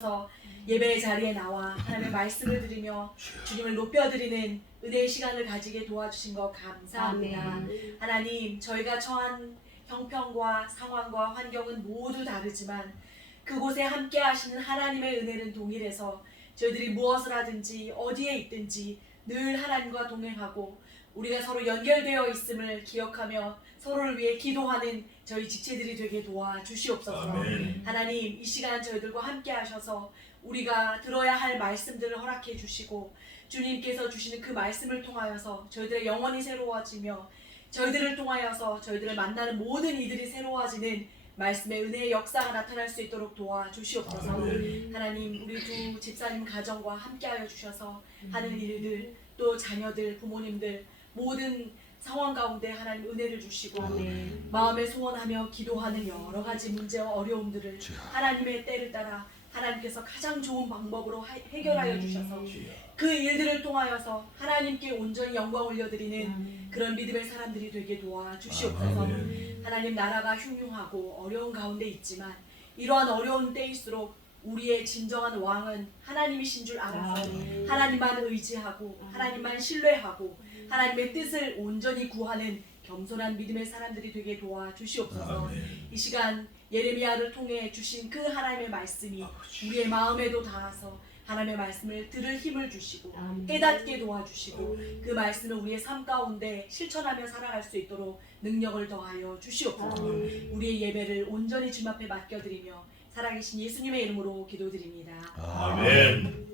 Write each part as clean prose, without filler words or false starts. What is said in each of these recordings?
서 예배의 자리에 나와 하나님의 말씀을 들으며 주님을 높여드리는 은혜의 시간을 가지게 도와주신 것 감사합니다. 하나님, 저희가 처한 형편과 상황과 환경은 모두 다르지만 그곳에 함께 하시는 하나님의 은혜는 동일해서 저희들이 무엇을 하든지 어디에 있든지 늘 하나님과 동행하고 우리가 서로 연결되어 있음을 기억하며 서로를 위해 기도하는 저희 지체들이 되게 도와주시옵소서. 아멘. 하나님, 이 시간 저희들과 함께 하셔서 우리가 들어야 할 말씀들을 허락해 주시고 주님께서 주시는 그 말씀을 통하여서 저희들의 영혼이 새로워지며 저희들을 통하여서 저희들을 만나는 모든 이들이 새로워지는 말씀의 은혜의 역사가 나타날 수 있도록 도와주시옵소서. 아멘. 하나님, 우리 두 집사님 가정과 함께하여 주셔서 하는 일들, 또 자녀들, 부모님들 모든 상황 가운데 하나님 은혜를 주시고 마음에 소원하며 기도하는 여러 가지 문제와 어려움들을 하나님의 때를 따라 하나님께서 가장 좋은 방법으로 해결하여 주셔서 그 일들을 통하여서 하나님께 온전히 영광 올려드리는 그런 믿음의 사람들이 되게 도와주시옵소서. 아멘. 하나님, 나라가 흉흉하고 어려운 가운데 있지만 이러한 어려운 때일수록 우리의 진정한 왕은 하나님이신 줄 알아서 하나님만 의지하고 하나님만 신뢰하고 하나님의 뜻을 온전히 구하는 겸손한 믿음의 사람들이 되게 도와주시옵소서. 아멘. 이 시간 예레미야를 통해 주신 그 하나님의 말씀이 우리의 마음에도 닿아서 하나님의 말씀을 들을 힘을 주시고 깨닫게 도와주시고 그 말씀을 우리의 삶 가운데 실천하며 살아갈 수 있도록 능력을 더하여 주시옵소서. 우리의 예배를 온전히 주님 앞에 맡겨드리며 살아계신 예수님의 이름으로 기도드립니다. 아멘.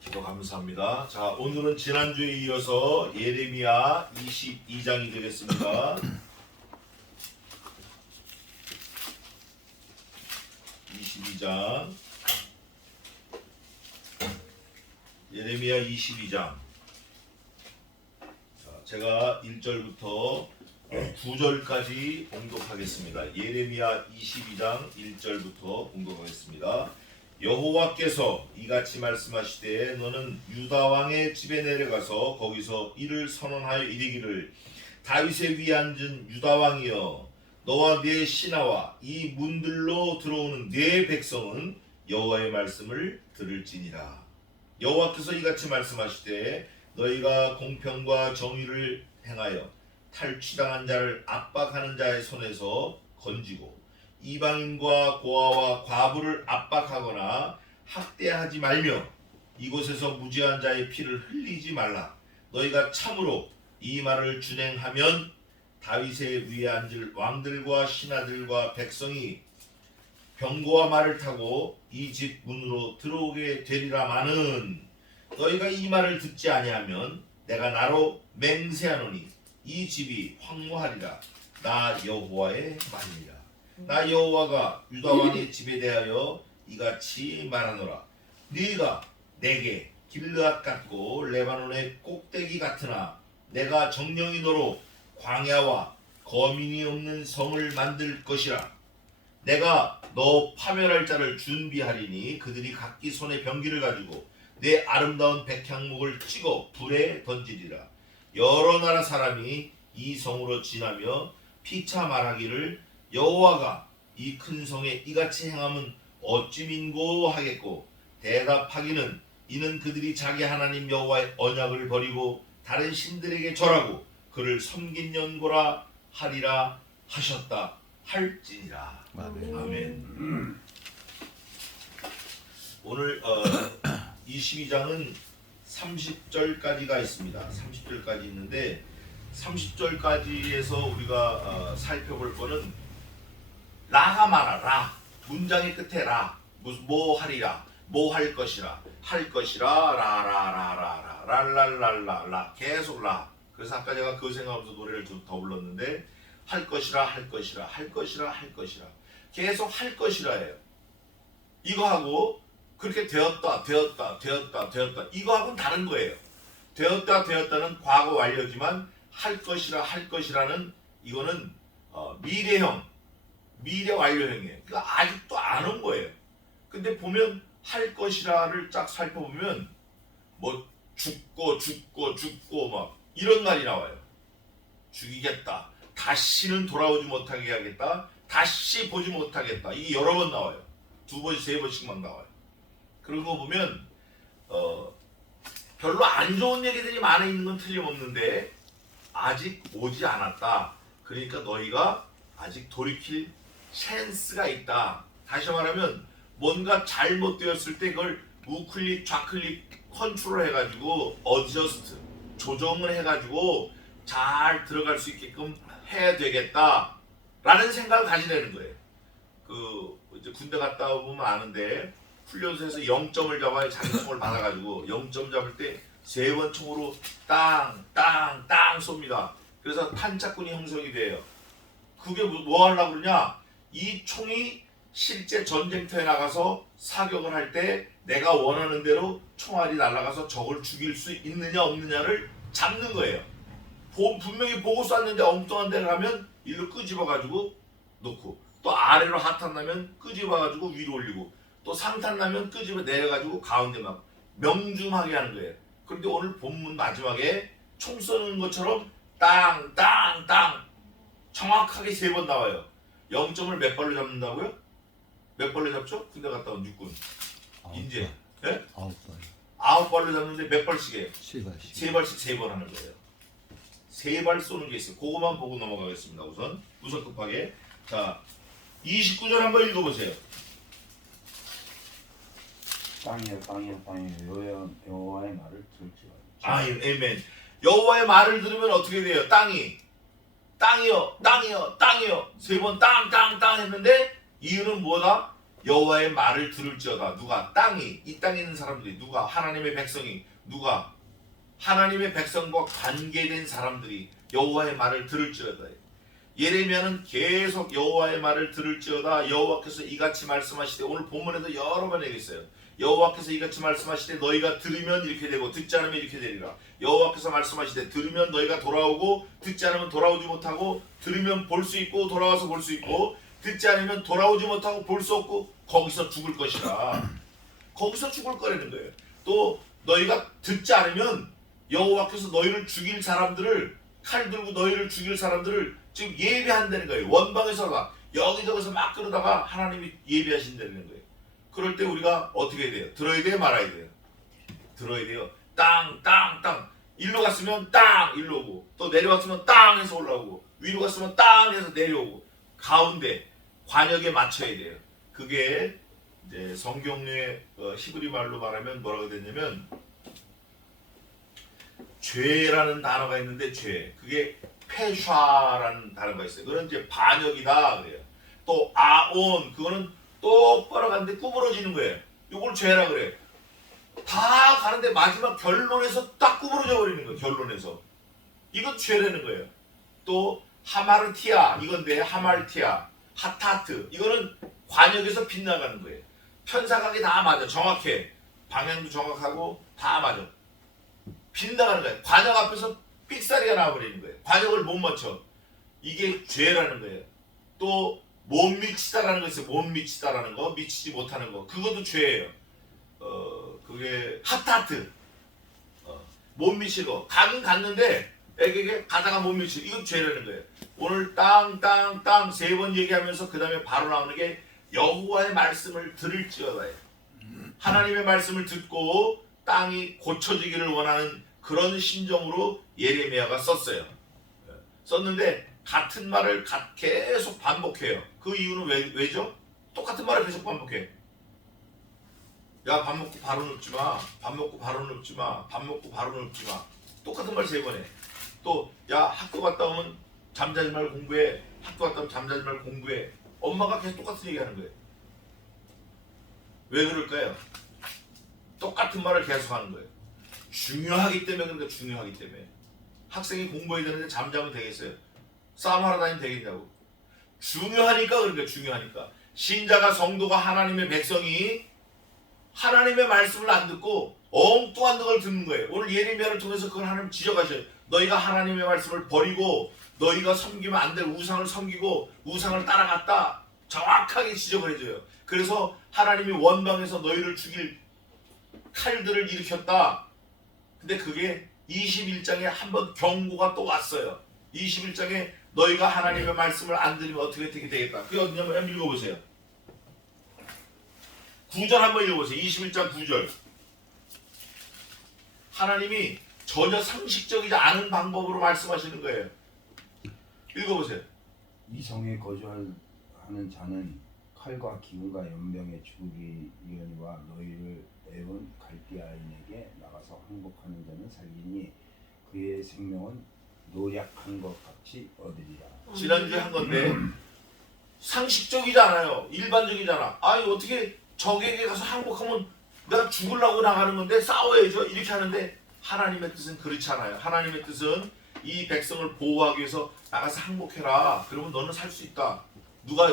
기도 감사합니다. 자, 오늘은 지난주에 이어서 예레미야 22장이 되겠습니다. 22장. 예레미야 22장. 자, 제가 1절부터 9절까지 봉독하겠습니다. 예레미야 22장 1절부터 봉독하겠습니다. 여호와께서 이같이 말씀하시되 너는 유다 왕의 집에 내려가서 거기서 이를 선언하여 이르기를 다윗의 위에 앉은 유다 왕이여 너와 네 신하와 이 문들로 들어오는 네 백성은 여호와의 말씀을 들을지니라. 여호와께서 이같이 말씀하시되 너희가 공평과 정의를 행하여 탈취당한 자를 압박하는 자의 손에서 건지고 이방인과 고아와 과부를 압박하거나 학대하지 말며 이곳에서 무죄한 자의 피를 흘리지 말라. 너희가 참으로 이 말을 준행하면 다윗의 위에 앉을 왕들과 신하들과 백성이 병거와 말을 타고 이 집 문으로 들어오게 되리라마는 너희가 이 말을 듣지 아니하면 내가 나로 맹세하노니 이 집이 황무하리라. 나 여호와의 말이니라. 나 여호와가 유다 왕의 집에 대하여 이같이 말하노라. 네가 내게 길르앗 같고 레바논의 꼭대기 같으나 내가 정령이 너로 광야와 거민이 없는 성을 만들 것이라. 내가 너 파멸할 자를 준비하리니 그들이 각기 손에 병기를 가지고 내 아름다운 백향목을 찍어 불에 던지리라. 여러 나라 사람이 이 성으로 지나며 피차 말하기를 여호와가 이 큰 성에 이같이 행함은 어찌 민고 하겠고 대답하기는 이는 그들이 자기 하나님 여호와의 언약을 버리고 다른 신들에게 절하고 그를 섬긴 연고라 하리라 하셨다 할지니라. 아멘. 오늘 22장은 30절까지가 있습니다. 30절까지 있는데 30절까지에서 우리가 살펴볼 거는 라가 말하라. 문장의 끝에 라. 뭐 하리라. 뭐 할 것이라. 할 것이라. 라라라라라. 랄랄랄라. 계속 라. 그래서 아까 제가 그 생각하면서 노래를 좀 더 불렀는데 할 것이라 할 것이라 할 것이라 할 것이라 계속 할 것이라예요. 이거 하고 그렇게 되었다 이거 하고는 다른 거예요. 되었다는 과거 완료지만 할 것이라는 이거는 미래형, 미래 완료형이에요. 그러니까 아직도 안 온 거예요. 근데 보면 할 것이라를 쫙 살펴보면 뭐 죽고 막 이런 말이 나와요. 죽이겠다. 다시는 돌아오지 못하게 하겠다. 다시 보지 못하겠다. 이게 여러 번 나와요. 2번, 3번씩만 나와요. 그런 거 보면 별로 안 좋은 얘기들이 많이 있는 건 틀림없는데 아직 오지 않았다. 그러니까 너희가 아직 돌이킬 찬스가 있다. 다시 말하면 뭔가 잘못되었을 때 그걸 우클릭, 좌클릭 컨트롤 해가지고 어저스트 조정을 해가지고 잘 들어갈 수 있게끔 해야 되겠다 라는 생각을 가지려는 거예요. 이제 군대 갔다 오면 아는데 훈련소에서 0점을 잡아야 자기총을 받아가지고 0점 잡을 때 3번 총으로 땅 쏩니다. 그래서 탄착군이 형성이 돼요. 그게 뭐 하려고 그러냐? 이 총이 실제 전쟁터에 나가서 사격을 할 때 내가 원하는 대로 총알이 날아가서 적을 죽일 수 있느냐 없느냐를 잡는 거예요. 분명히 보고 쐈는데 엉뚱한 데 가면 일로 끄집어가지고 놓고, 또 아래로 하탄 나면 끄집어가지고 위로 올리고, 또 상탄 나면 끄집어 내려가지고 가운데 막 명중하게 하는 거예요. 그런데 오늘 본문 마지막에 총 쏘는 것처럼 땅 정확하게 3번 나와요. 0점을 몇 발로 잡는다고요? 몇 발로 잡죠? 군대 갔다 온 육군. 이제 예? 9발로 잡는데 몇 발씩이에요? 3발씩 3번 하는 거예요. 3발 쏘는 게 있어요. 그거만 보고 넘어가겠습니다. 우선 급하게. 자, 29절 한번 읽어보세요. 땅이여 여호와의 말을 들을지어다. 아멘. 여호와의 말을 들으면 어떻게 돼요? 땅이여 3번 땅 했는데 이유는 뭐다? 여호와의 말을 들을지어다. 누가? 이 땅에 있는 사람들이, 누가? 하나님의 백성이, 누가? 하나님의 백성과 관계된 사람들이 여호와의 말을 들을지어다. 예레미야는 계속 여호와의 말을 들을지어다. 여호와께서 이같이 말씀하시되, 오늘 본문에도 여러 번 얘기했어요. 여호와께서 이같이 말씀하시되 너희가 들으면 이렇게 되고 듣지 않으면 이렇게 되리라. 여호와께서 말씀하시되 들으면 너희가 돌아오고 듣지 않으면 돌아오지 못하고, 들으면 볼 수 있고 돌아와서 볼 수 있고, 듣지 않으면 돌아오지 못하고 볼 수 없고 거기서 죽을 것이라. 거기서 죽을 거라는 거예요. 또 너희가 듣지 않으면 여호와께서 너희를 죽일 사람들을, 칼 들고 너희를 죽일 사람들을 지금 예비한다는 거예요. 원방에서 막 여기저기서 막 그러다가 하나님이 예비하신다는 거예요. 그럴 때 우리가 어떻게 해야 돼요? 들어야 돼요? 말아야 돼요? 들어야 돼요. 땅 일로 갔으면 땅 일로 오고, 또 내려갔으면 땅 해서 올라오고, 위로 갔으면 땅 해서 내려오고, 가운데 관역에 맞춰야 돼요. 그게 이제 성경의 히브리 말로 말하면 뭐라고 되냐면 죄라는 단어가 있는데, 그게 페샤라는 단어가 있어요. 그건 이제 반역이다 그래요. 또 아온, 그거는 똑바로 가는데 구부러지는 거예요. 이걸 죄라 그래. 다 가는데 마지막 결론에서 딱 구부러져 버리는 거예요. 결론에서. 이건 죄라는 거예요. 또 하마르티아, 이건데 하말티아, 하타트, 이거는 관역에서 빗나가는 거예요. 편사각이 다 맞아. 정확해. 방향도 정확하고 다 맞아. 빗나가는 거예요. 관역 앞에서 삑사리가 나와버리는 거예요. 관역을 못 맞춰. 이게 죄라는 거예요. 또 못 미치다라는 거 있어요. 못 미치다라는 거, 미치지 못하는 거, 그것도 죄예요. 그게 하타트, 못 미치는 거. 가긴 갔는데 애게 가다가 못 미치고, 이건 죄라는 거예요. 오늘 땅 3번 얘기하면서 그 다음에 바로 나오는 게 여호와의 말씀을 들을지어다. 하나님의 말씀을 듣고 땅이 고쳐지기를 원하는 그런 심정으로 예레미야가 썼어요. 썼는데 같은 말을 계속 반복해요. 그 이유는 왜죠? 똑같은 말을 계속 반복해. 야, 밥 먹고 바로 눕지 마. 밥 먹고 바로 눕지 마. 밥 먹고 바로 눕지 마. 똑같은 말 3번 해. 또 야, 학교 갔다 오면 잠자지 말고 공부해. 학교 갔다 오면 잠자지 말고 공부해. 엄마가 계속 똑같은 얘기 하는 거예요. 왜 그럴까요? 똑같은 말을 계속 하는 거예요. 중요하기 때문에. 그러니까 중요하기 때문에. 학생이 공부해야 되는데 잠자면 되겠어요? 싸움하러 다니면 되겠냐고. 중요하니까. 그러니까 중요하니까. 신자가, 성도가, 하나님의 백성이 하나님의 말씀을 안 듣고 엉뚱한 걸 듣는 거예요. 오늘 예레미야를 통해서 그걸 하나님 지적하셔요. 너희가 하나님의 말씀을 버리고 너희가 섬기면 안 될 우상을 섬기고 우상을 따라갔다. 정확하게 지적을 해줘요. 그래서 하나님이 원방에서 너희를 죽일 칼들을 일으켰다. 근데 그게 21장에 한번 경고가 또 왔어요. 21장에 너희가 하나님의 말씀을 안 들으면 어떻게 되겠다. 그게 어디냐면 한번 읽어보세요. 9절 한번 읽어보세요. 21장 9절. 하나님이 전혀 상식적이지 않은 방법으로 말씀하시는 거예요. 읽어보세요. 이 성에 거주하는 자는 칼과 기근과 연병에 죽으리려니와 너희를 애운 갈대아인에게 나가서 항복하는 자는 살리니 그의 생명은 노략한 것 같이 얻으리라. 지난주에 한 건데 상식적이지 않아요. 일반적이잖아. 아니 어떻게 적에게 가서 항복하면 내가 죽으려고 나가는 건데 싸워야죠. 이렇게 하는데 하나님의 뜻은 그렇지 않아요. 하나님의 뜻은 이 백성을 보호하기 위해서 나가서 항복해라. 그러면 너는 살 수 있다. 누가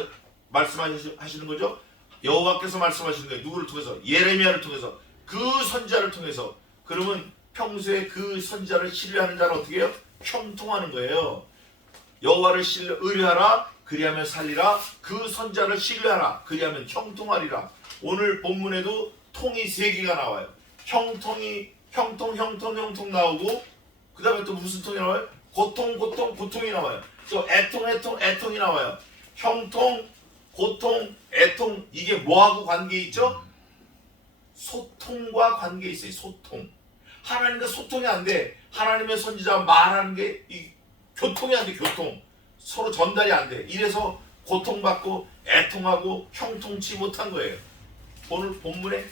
말씀하시는 거죠? 여호와께서 말씀하시는 거예요. 누구를 통해서? 예레미야를 통해서. 그 선지자를 통해서. 그러면 평소에 그 선지자를 신뢰하는 자는 어떻게 해요? 형통하는 거예요. 여호와를 의뢰하라. 그리하면 살리라. 그 선지자를 신뢰하라. 그리하면 형통하리라. 오늘 본문에도 통이 3개가 나와요. 형통 나오고 그 다음에 또 무슨 통이 나와요? 고통이 나와요. 또 애통이 나와요. 형통, 고통, 애통 이게 뭐하고 관계 있죠? 소통과 관계 있어요. 소통. 하나님과 소통이 안 돼. 하나님의 선지자와 말하는 게 교통이 안 돼. 교통. 서로 전달이 안 돼. 이래서 고통받고 애통하고 형통치 못한 거예요. 오늘 본문에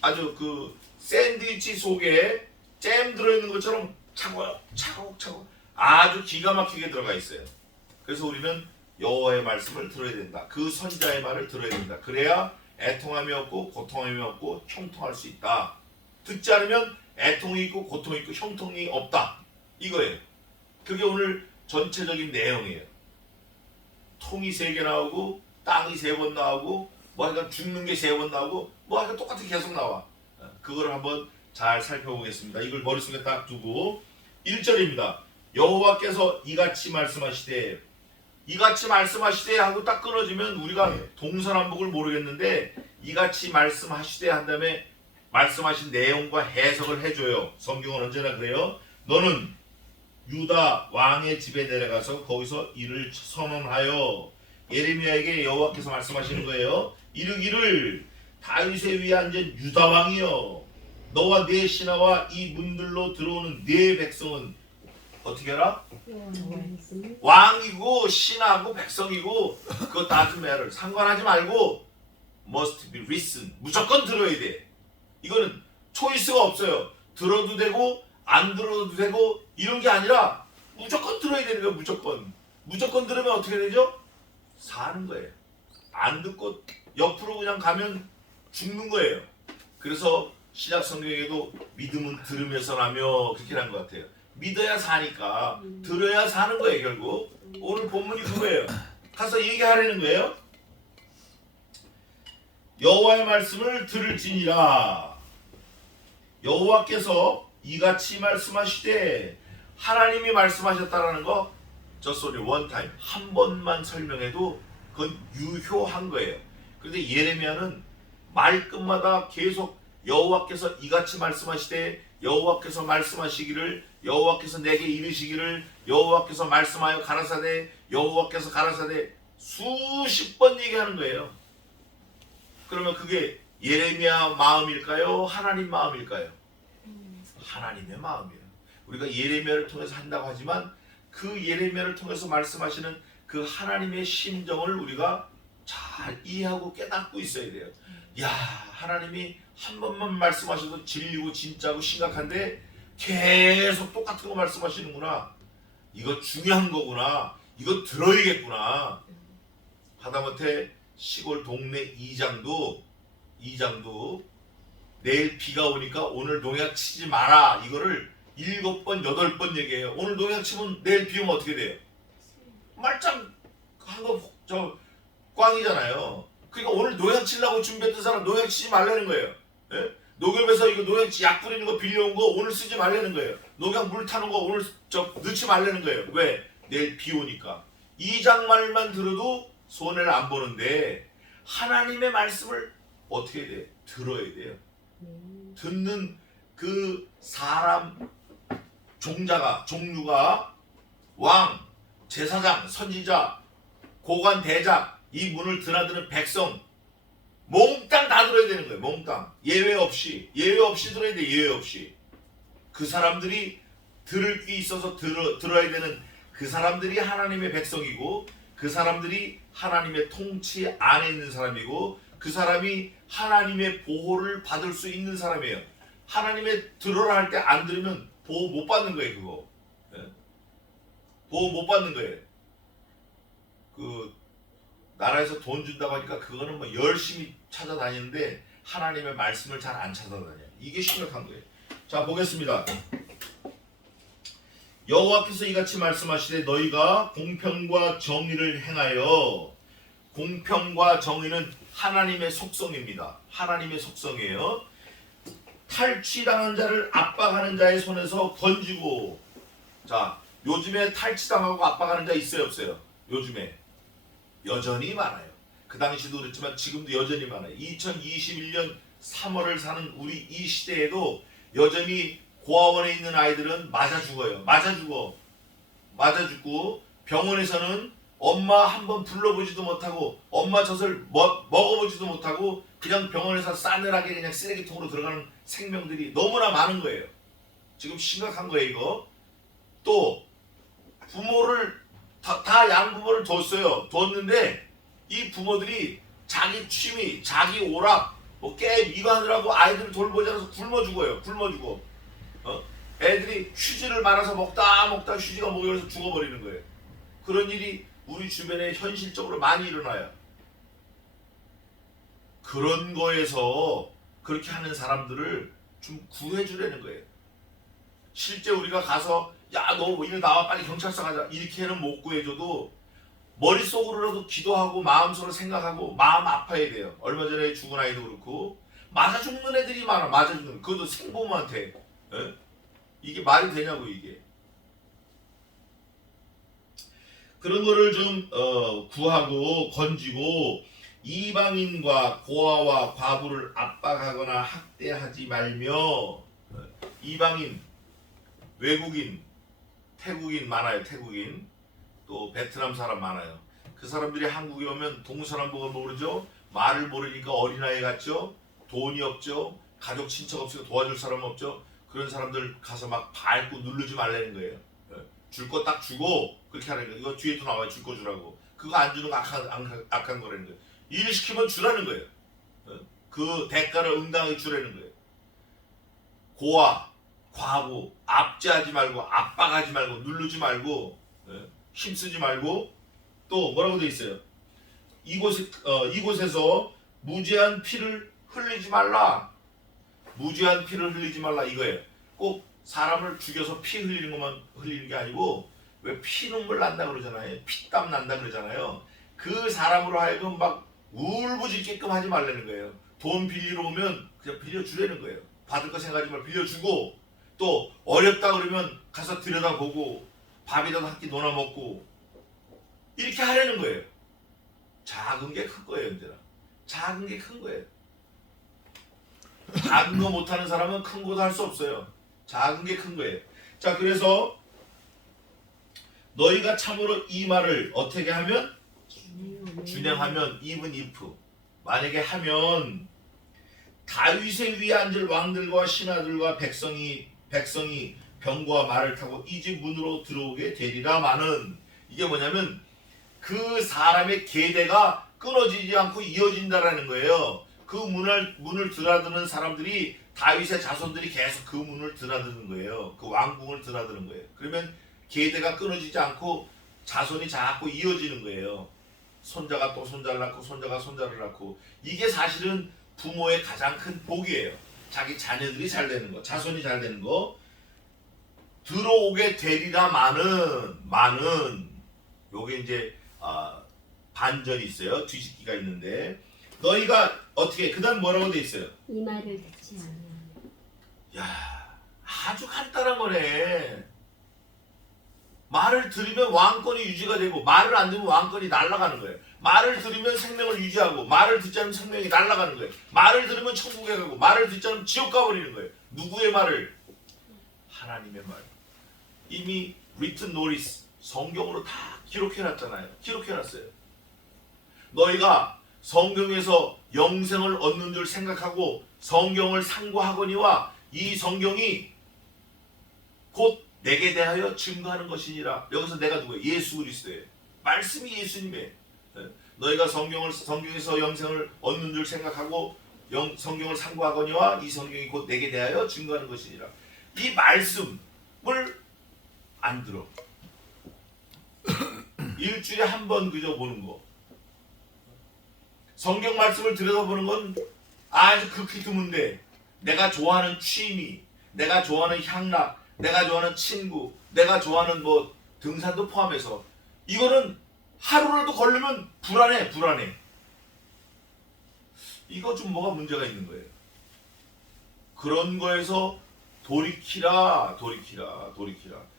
아주 그 샌드위치 속에 잼 들어있는 것처럼 차곡차곡 아주 기가 막히게 들어가 있어요. 그래서 우리는 여호와의 말씀을 들어야 된다. 그 선지자의 말을 들어야 된다. 그래야 애통함이 없고 고통함이 없고 형통할 수 있다. 듣지 않으면 애통이 있고 고통이 있고 형통이 없다. 이거예요. 그게 오늘 전체적인 내용이에요. 통이 3개 나오고 땅이 3번 나오고 뭐 하여간 죽는 게 3번 나오고 뭐 하여간 똑같이 계속 나와. 그거를 한번 잘 살펴보겠습니다. 이걸 머릿속에 딱 두고 1절입니다. 여호와께서 이같이 말씀하시되 하고 딱 끊어지면 우리가 동서남북을 모르겠는데 이같이 말씀하시되 한 다음에 말씀하신 내용과 해석을 해줘요. 성경은 언제나 그래요. 너는 유다 왕의 집에 내려가서 거기서 이를 선언하여 예레미야에게 여호와께서 말씀하시는 거예요. 이르기를 다윗의 위에 앉은 유다 왕이여 너와 네 신하와 이 문들로 들어오는 네 백성은 어떻게 하라? 왕이고 신하고 백성이고 그거 따지면 매를 상관하지 말고 must be listen 무조건 들어야 돼. 이거는 초이스가 없어요. 들어도 되고 안 들어도 되고 이런 게 아니라 무조건 들어야 되는 거예요. 무조건 들으면 어떻게 되죠? 사는 거예요. 안 듣고 옆으로 그냥 가면 죽는 거예요. 그래서 신약 성경에도 믿음은 들으면서 나며 그렇게 한 것 같아요. 믿어야 사니까 들어야 사는 거예요. 결국 오늘 본문이 그거예요. 가서 얘기하라는 거예요. 여호와의 말씀을 들을지니라. 여호와께서 이같이 말씀하시되 하나님이 말씀하셨다라는 거 just only one time 한 번만 설명해도 그건 유효한 거예요. 그런데 예레미야는 말끝마다 계속 여호와께서 이같이 말씀하시되 여호와께서 말씀하시기를 여호와께서 내게 이르시기를 여호와께서 말씀하여 가라사대 여호와께서 가라사대 수십 번 얘기하는 거예요. 그러면 그게 예레미야 마음일까요? 하나님 마음일까요? 하나님의 마음이에요. 우리가 예레미야를 통해서 한다고 하지만 그 예레미야를 통해서 말씀하시는 그 하나님의 심정을 우리가 잘 이해하고 깨닫고 있어야 돼요. 야, 하나님이 한 번만 말씀하셔도 진리고 진짜고 심각한데 계속 똑같은 거 말씀하시는구나. 이거 중요한 거구나. 이거 들어야겠구나. 하다못해 시골 동네 이장도 내일 비가 오니까 오늘 농약 치지 마라. 이거를 7번, 8번 얘기해요. 오늘 농약 치면 내일 비 오면 어떻게 돼요? 말짱 한 거 꽝이잖아요. 그러니까 오늘 농약 치려고 준비했던 사람 농약 치지 말라는 거예요. 예? 녹엽에서 이거 녹약 약 뿌리는 거 빌려온 거 오늘 쓰지 말라는 거예요. 녹약 물 타는 거 오늘 넣지 말라는 거예요. 왜? 내일 비 오니까. 이 장말만 들어도 손해를 안 보는데 하나님의 말씀을 어떻게 해야 돼? 들어야 돼요. 듣는 그 사람 종류가 왕, 제사장, 선지자, 고관, 대장, 이 문을 드나드는 백성 몽땅 다 들어야 되는 거예요. 몽땅 예외 없이 들어야 돼. 예외 없이 그 사람들이 들을 게 있어서 들어야 되는 그 사람들이 하나님의 백성이고 그 사람들이 하나님의 통치 안에 있는 사람이고 그 사람이 하나님의 보호를 받을 수 있는 사람이에요. 하나님의 들어라 할 때 안 들으면 보호 못 받는 거예요. 그거 보호 못 받는 거예요. 그 나라에서 돈 준다고 하니까 그거는 뭐 열심히 찾아다니는데 하나님의 말씀을 잘 안 찾아다녀요. 이게 심각한 거예요. 자 보겠습니다. 여호와께서 이같이 말씀하시되 너희가 공평과 정의를 행하여 공평과 정의는 하나님의 속성입니다. 하나님의 속성이에요. 탈취당한 자를 압박하는 자의 손에서 건지고 자 요즘에 탈취당하고 압박하는 자 있어요 없어요? 요즘에 여전히 많아요. 그 당시도 그랬지만 지금도 여전히 많아요. 2021년 3월을 사는 우리 이 시대에도 여전히 고아원에 있는 아이들은 맞아 죽어요. 맞아 죽고 병원에서는 엄마 한번 불러보지도 못하고 엄마 젖을 먹어보지도 못하고 그냥 병원에서 싸늘하게 그냥 쓰레기통으로 들어가는 생명들이 너무나 많은 거예요. 지금 심각한 거예요 이거. 또 부모를 다 양부모를 뒀는데 이 부모들이 자기 취미, 자기 오락, 뭐 게임 이거 하느라고 아이들을 돌보지 않아서 굶어 죽어요. 애들이 휴지를 말아서 먹다 휴지가 목에 걸려서 죽어버리는 거예요. 그런 일이 우리 주변에 현실적으로 많이 일어나요. 그런 거에서 그렇게 하는 사람들을 좀 구해주라는 거예요. 실제 우리가 가서 야 너 이리 나와 빨리 경찰서 가자 이렇게는 못 구해줘도 머릿속으로라도 기도하고 마음속으로 생각하고 마음 아파야 돼요. 얼마 전에 죽은 아이도 그렇고 맞아 죽는 애들이 많아. 맞아 죽는 그것도 생부모한테. 에? 이게 말이 되냐고 이게. 그런 거를 좀 구하고 건지고 이방인과 고아와 과부를 압박하거나 학대하지 말며 이방인, 외국인, 태국인 많아요. 태국인 또 베트남 사람 많아요. 그 사람들이 한국에 오면 동서남북을 모르죠. 말을 모르니까 어린아이 같죠. 돈이 없죠. 가족 친척 없으니까 도와줄 사람 없죠. 그런 사람들 가서 막 밟고 누르지 말라는 거예요. 줄 거 딱 주고 그렇게 하는 거예요. 이거 뒤에도 나와요. 줄 거 주라고. 그거 안 주는 거 악한 거라는 거예요. 일 시키면 주라는 거예요. 그 대가를 응당하게 주라는 거예요. 고아, 과부, 압제하지 말고 압박하지 말고 누르지 말고 힘쓰지 말고 또 뭐라고 돼 있어요? 이곳에서 무죄한 피를 흘리지 말라. 무죄한 피를 흘리지 말라 이거예요. 꼭 사람을 죽여서 피 흘리는 것만 흘리는 게 아니고 왜 피눈물 난다 그러잖아요. 피땀 난다 그러잖아요. 그 사람으로 하여금 막 울부짖게끔 하지 말라는 거예요. 돈 빌리러 오면 그냥 빌려주라는 거예요. 받을 거 생각하지 말고 빌려주고 또 어렵다 그러면 가서 들여다보고 밥이라도 한 끼 논아 먹고 이렇게 하라는 거예요. 작은 게 큰 거예요. 언제나 작은 게 큰 거예요. 작은 거 못하는 사람은 큰 것도 할 수 없어요. 작은 게 큰 거예요. 자 그래서 너희가 참으로 이 말을 어떻게 하면 준행하면 even if 만약에 하면 다윗의 위에 앉을 왕들과 신하들과 백성이 병거와 말을 타고 이 집 문으로 들어오게 되리라마는 이게 뭐냐면 그 사람의 계대가 끊어지지 않고 이어진다라는 거예요. 그 문을 드나드는 사람들이 다윗의 자손들이 계속 그 문을 드나드는 거예요. 그 왕궁을 드나드는 거예요. 그러면 계대가 끊어지지 않고 자손이 자꾸 이어지는 거예요. 손자가 또 손자를 낳고 손자가 손자를 낳고 이게 사실은 부모의 가장 큰 복이에요. 자기 자녀들이 잘 되는 거, 자손이 잘 되는 거. 들어오게 되리라마는 요게 이제 반전이 있어요. 뒤집기가 있는데 너희가 어떻게 그다음 뭐라고 돼 있어요? 이 말을 듣지 아니하며 야, 아주 간단한 거네. 말을 들으면 왕권이 유지가 되고 말을 안 들으면 왕권이 날아가는 거예요. 말을 들으면 생명을 유지하고 말을 듣지 않으면 생명이 날아가는 거예요. 말을 들으면 천국에 가고 말을 듣지 않으면 지옥 가버리는 거예요. 누구의 말을? 하나님의 말. 이미 written notice 성경으로 다 기록해놨잖아요. 기록해놨어요. 너희가 성경에서 영생을 얻는 줄 생각하고 성경을 상고하거니와 이 성경이 곧 내게 대하여 증거하는 것이니라. 여기서 내가 누구예요? 예수 그리스도예요. 말씀이 예수님이에요. 너희가 성경에서 영생을 얻는 줄 생각하고 성경을 상고하거니와 이 성경이 곧 내게 대하여 증거하는 것이니라. 이 말씀을 안 들어. 일주일에 한 번 그저 보는 거. 성경 말씀을 들여다보는 건 아주 극히 드문데 내가 좋아하는 취미, 내가 좋아하는 향락, 내가 좋아하는 친구, 내가 좋아하는 뭐 등산도 포함해서 이거는 하루라도 걸리면 불안해. 이거 좀 뭐가 문제가 있는 거예요. 그런 거에서 돌이키라.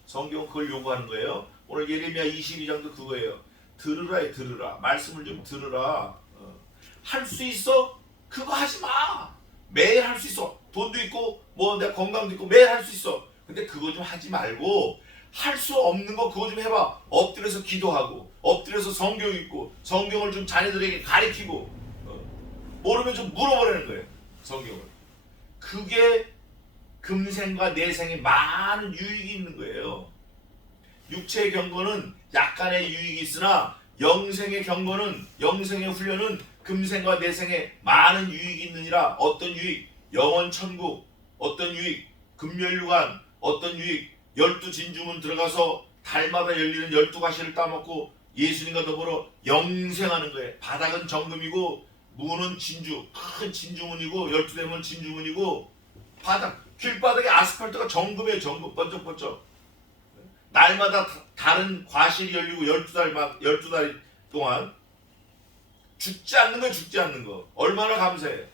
성경은 그걸 요구하는 거예요. 오늘 예레미야 22장도 그거예요. 들으라. 말씀을 좀 들으라. 할 수 있어? 그거 하지 마. 매일 할 수 있어. 돈도 있고 뭐 내 건강도 있고 매일 할 수 있어. 근데 그거 좀 하지 말고 할 수 없는 거 그거 좀 해봐. 엎드려서 기도하고 엎드려서 성경 읽고 성경을 좀 자녀들에게 가르치고 모르면 좀 물어보라는 거예요. 성경을. 그게 금생과 내생에 많은 유익이 있는 거예요. 육체의 경건은 약간의 유익이 있으나 영생의 경건은 영생의 훈련은 금생과 내생에 많은 유익이 있느니라. 어떤 유익? 영원 천국. 어떤 유익? 금멸류관. 어떤 유익? 12진주문 들어가서 달마다 열리는 12가시를 따먹고 예수님과 더불어 영생하는 거예요. 바닥은 정금이고 문은 진주, 큰 진주문이고 12대문 진주문이고 바닥, 길바닥에 아스팔트가 정금이에요. 정금, 번쩍번쩍. 날마다 다른 과실이 열리고 12달 동안 죽지 않는 거예요. 죽지 않는 거. 얼마나 감사해요.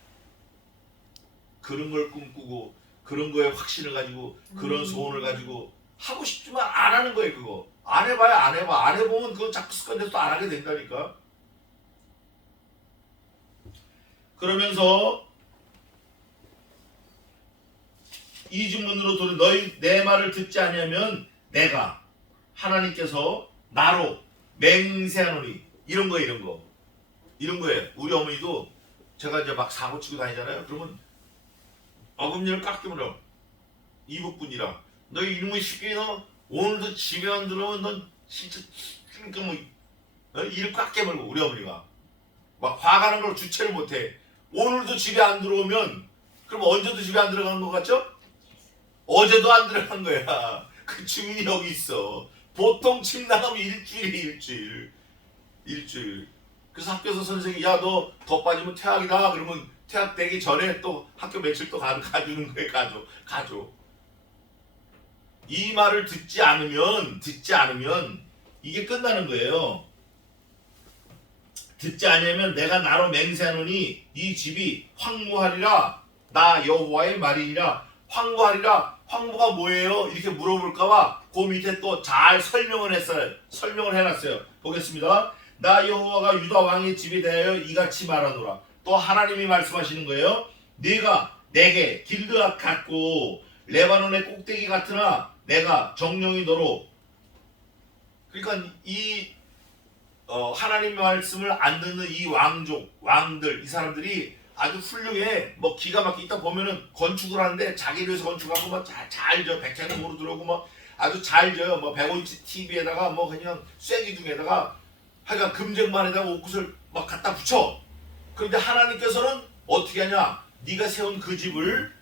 그런 걸 꿈꾸고 그런 거에 확신을 가지고 그런 소원을 가지고 하고 싶지만 안 하는 거예요. 그거 안 해봐야 안 해봐. 안 해보면 그거 자꾸 습관돼서 또 안 하게 된다니까. 그러면서 이 주문으로 돌아 너희 내 말을 듣지 아니하면 내가 하나님께서 나로 맹세하노니. 이런 거예요. 우리 어머니도 제가 이제 막 사고 치고 다니잖아요. 그러면 어금니를 깎이면 이북분이랑 너 이놈의 새끼 너 오늘도 집에 안 들어오면 넌 진짜 그러니까 뭐 이를 꽉 깨물고 우리 어머니가 막 화가는 걸 주체를 못해. 오늘도 집에 안 들어오면 그럼 언제도 집에 안 들어간 것 같죠? 어제도 안 들어간 거야. 그 증인이 여기 있어. 보통 집 나가면 일주일. 그래서 학교에서 선생님이 야 너 더 빠지면 퇴학이다. 그러면 퇴학되기 전에 또 학교 며칠 또 가주는 거예요. 가줘. 이 말을 듣지 않으면 이게 끝나는 거예요. 듣지 않으면 내가 나로 맹세하노니 이 집이 황무하리라. 나 여호와의 말이니라. 황무하리라. 황무가 뭐예요? 이렇게 물어볼까봐 그 밑에 또 잘 설명을 해놨어요. 보겠습니다. 나 여호와가 유다 왕의 집에 대하여 이같이 말하노라. 또 하나님이 말씀하시는 거예요. 네가 내게 길드앗 같고 레바논의 꼭대기 같으나 내가 정령이 너로. 그러니까 이 하나님의 말씀을 안 듣는 이 왕들 이 사람들이 아주 훌륭해. 뭐 기가 막히게 있다 보면은 건축을 하는데 자기 위해서 건축하고 뭐 잘 져. 백창도 모르 들어오고 뭐 아주 잘 져요. 뭐 100인치 TV에다가 뭐 그냥 쐐기둥에다가 하여간 금쟁반에다가 옷구슬 막 갖다 붙여. 그런데 하나님께서는 어떻게 하냐? 네가 세운 그 집을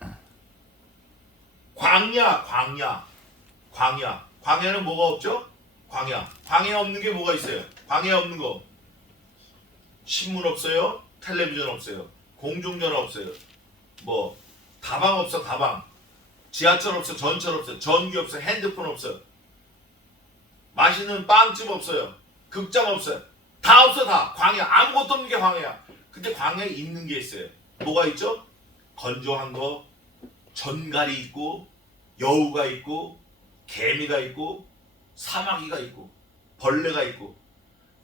광야는 뭐가 없죠? 광야에 없는 게 뭐가 있어요? 광야에 없는 거 신문 없어요. 텔레비전 없어요. 공중전화 없어요. 뭐 다방 없어. 다방. 지하철 없어. 전철 없어요. 전기 없어요. 핸드폰 없어요. 맛있는 빵집 없어요. 극장 없어요. 다 없어. 다 광야. 아무것도 없는 게 광야야. 근데 광야에 있는 게 있어요. 뭐가 있죠? 건조한 거, 전갈이 있고, 여우가 있고, 개미가 있고, 사마귀가 있고, 벌레가 있고,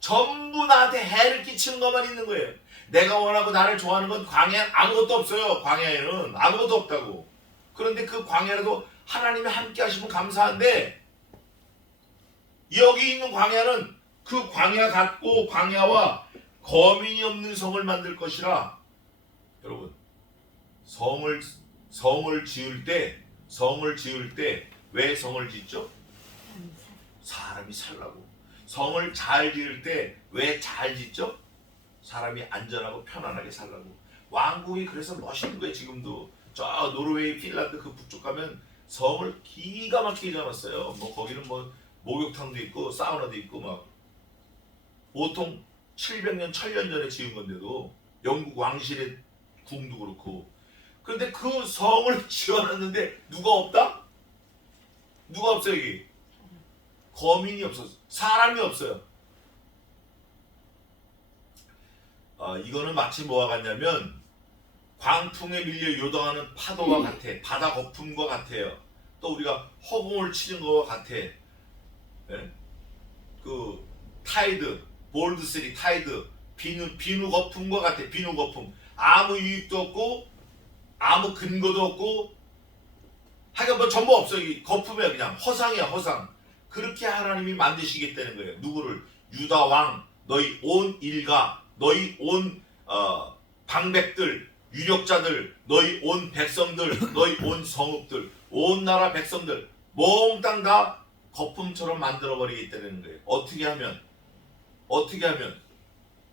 전부 나한테 해를 끼치는 것만 있는 거예요. 내가 원하고 나를 좋아하는 건 광야엔 아무것도 없어요. 광야에는 아무것도 없다고. 그런데 그 광야라도 하나님이 함께 하시면 감사한데, 여기 있는 광야는 그 광야 같고 광야와 거민이 없는 성을 만들 것이라. 여러분, 성을 지을 때 왜 성을 짓죠? 사람이 살라고. 성을 잘 지을 때 왜 잘 짓죠? 사람이 안전하고 편안하게 살라고. 왕궁이 그래서 멋있는 거예요. 지금도 저 노르웨이, 핀란드 그 북쪽 가면 성을 기가 막히게 지어놨어요. 뭐 거기는 뭐 목욕탕도 있고 사우나도 있고 막 보통 700년, 1000년 전에 지은 건데도 영국 왕실의 궁도 그렇고. 그런데 그 성을 지어놨는데 누가 없다? 누가 없어요 여기? 거민이 없었어. 사람이 없어요. 이거는 마치 뭐와 같냐면 광풍에 밀려 요동하는 파도와 같아. 바다 거품과 같아요. 또 우리가 허공을 치는 것과 같아. 예? 그 타이드, 볼드3 타이드, 비누 거품과 같아. 비누 거품. 아무 유익도 없고 아무 근거도 없고 하여간 뭐 전부 없어. 이 거품이야. 그냥 허상이야. 허상. 그렇게 하나님이 만드시겠다는 거예요. 누구를? 유다 왕, 너희 온 일가, 너희 온 방백들, 유력자들, 너희 온 백성들, 너희 온 성읍들, 온 나라 백성들 몽땅 다 거품처럼 만들어버리겠다는 거예요. 어떻게 하면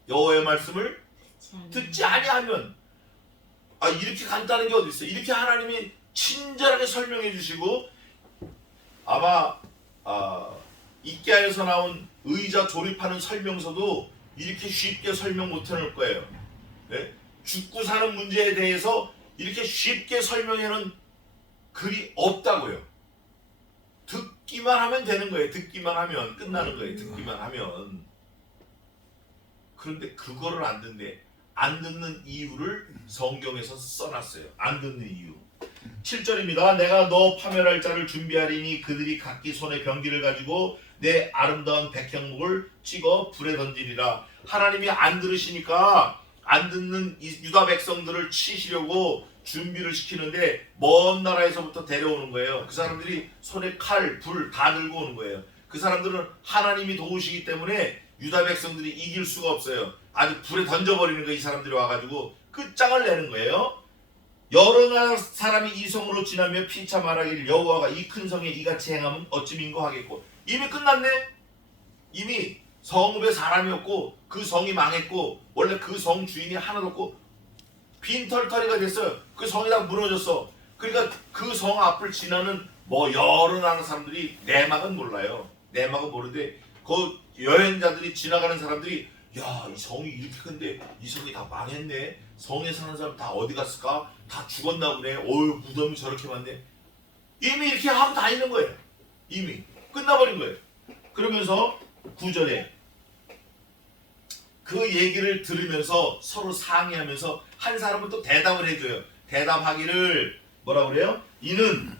여호와의 말씀을 듣지 아니하면. 이렇게 간단한 게 어디 있어요? 이렇게 하나님이 친절하게 설명해 주시고, 아마 이케아에서 나온 의자 조립하는 설명서도 이렇게 쉽게 설명 못 해놓을 거예요. 네? 죽고 사는 문제에 대해서 이렇게 쉽게 설명해놓은 글이 없다고요. 듣기만 하면 되는 거예요. 듣기만 하면 끝나는 거예요. 듣기만 하면. 그런데 그거를 안 듣네. 안 듣는 이유를 성경에서 써놨어요. 안 듣는 이유. 7절입니다. 내가 너 파멸할 자를 준비하리니 그들이 각기 손에 병기를 가지고 내 아름다운 백향목을 찍어 불에 던지리라. 하나님이 안 들으시니까 안 듣는 유다 백성들을 치시려고 준비를 시키는데 먼 나라에서부터 데려오는 거예요. 그 사람들이 손에 칼, 불 다 들고 오는 거예요. 그 사람들은 하나님이 도우시기 때문에 유다 백성들이 이길 수가 없어요. 아주 불에 던져버리는 거예요. 이 사람들이 와가지고 끝장을 내는 거예요. 여러 나라 사람이 이 성으로 지나며 피차 말하기를 여호와가 이 큰 성에 이같이 행하면 어찌 민고하겠고. 이미 끝났네. 이미 성읍에 사람이 없고 그 성이 망했고 원래 그 성 주인이 하나도 없고 빈털터리가 됐어요. 그 성이 다 무너졌어. 그러니까 그 성 앞을 지나는 뭐 여러 나라 사람들이 내막은 몰라요. 내막은 모르는데 그 여행자들이 지나가는 사람들이 야, 이 성이 이렇게 큰데 이 성이 다 망했네. 성에 사는 사람 다 어디 갔을까? 다 죽었나 보네. 어휴, 무덤이 저렇게 많네. 이미 이렇게 하고 다니는 거예요. 이미 끝나버린 거예요. 그러면서 9절에 그 얘기를 들으면서 서로 상의하면서 한 사람은 또 대답을 해줘요. 대답하기를 뭐라고 그래요? 이는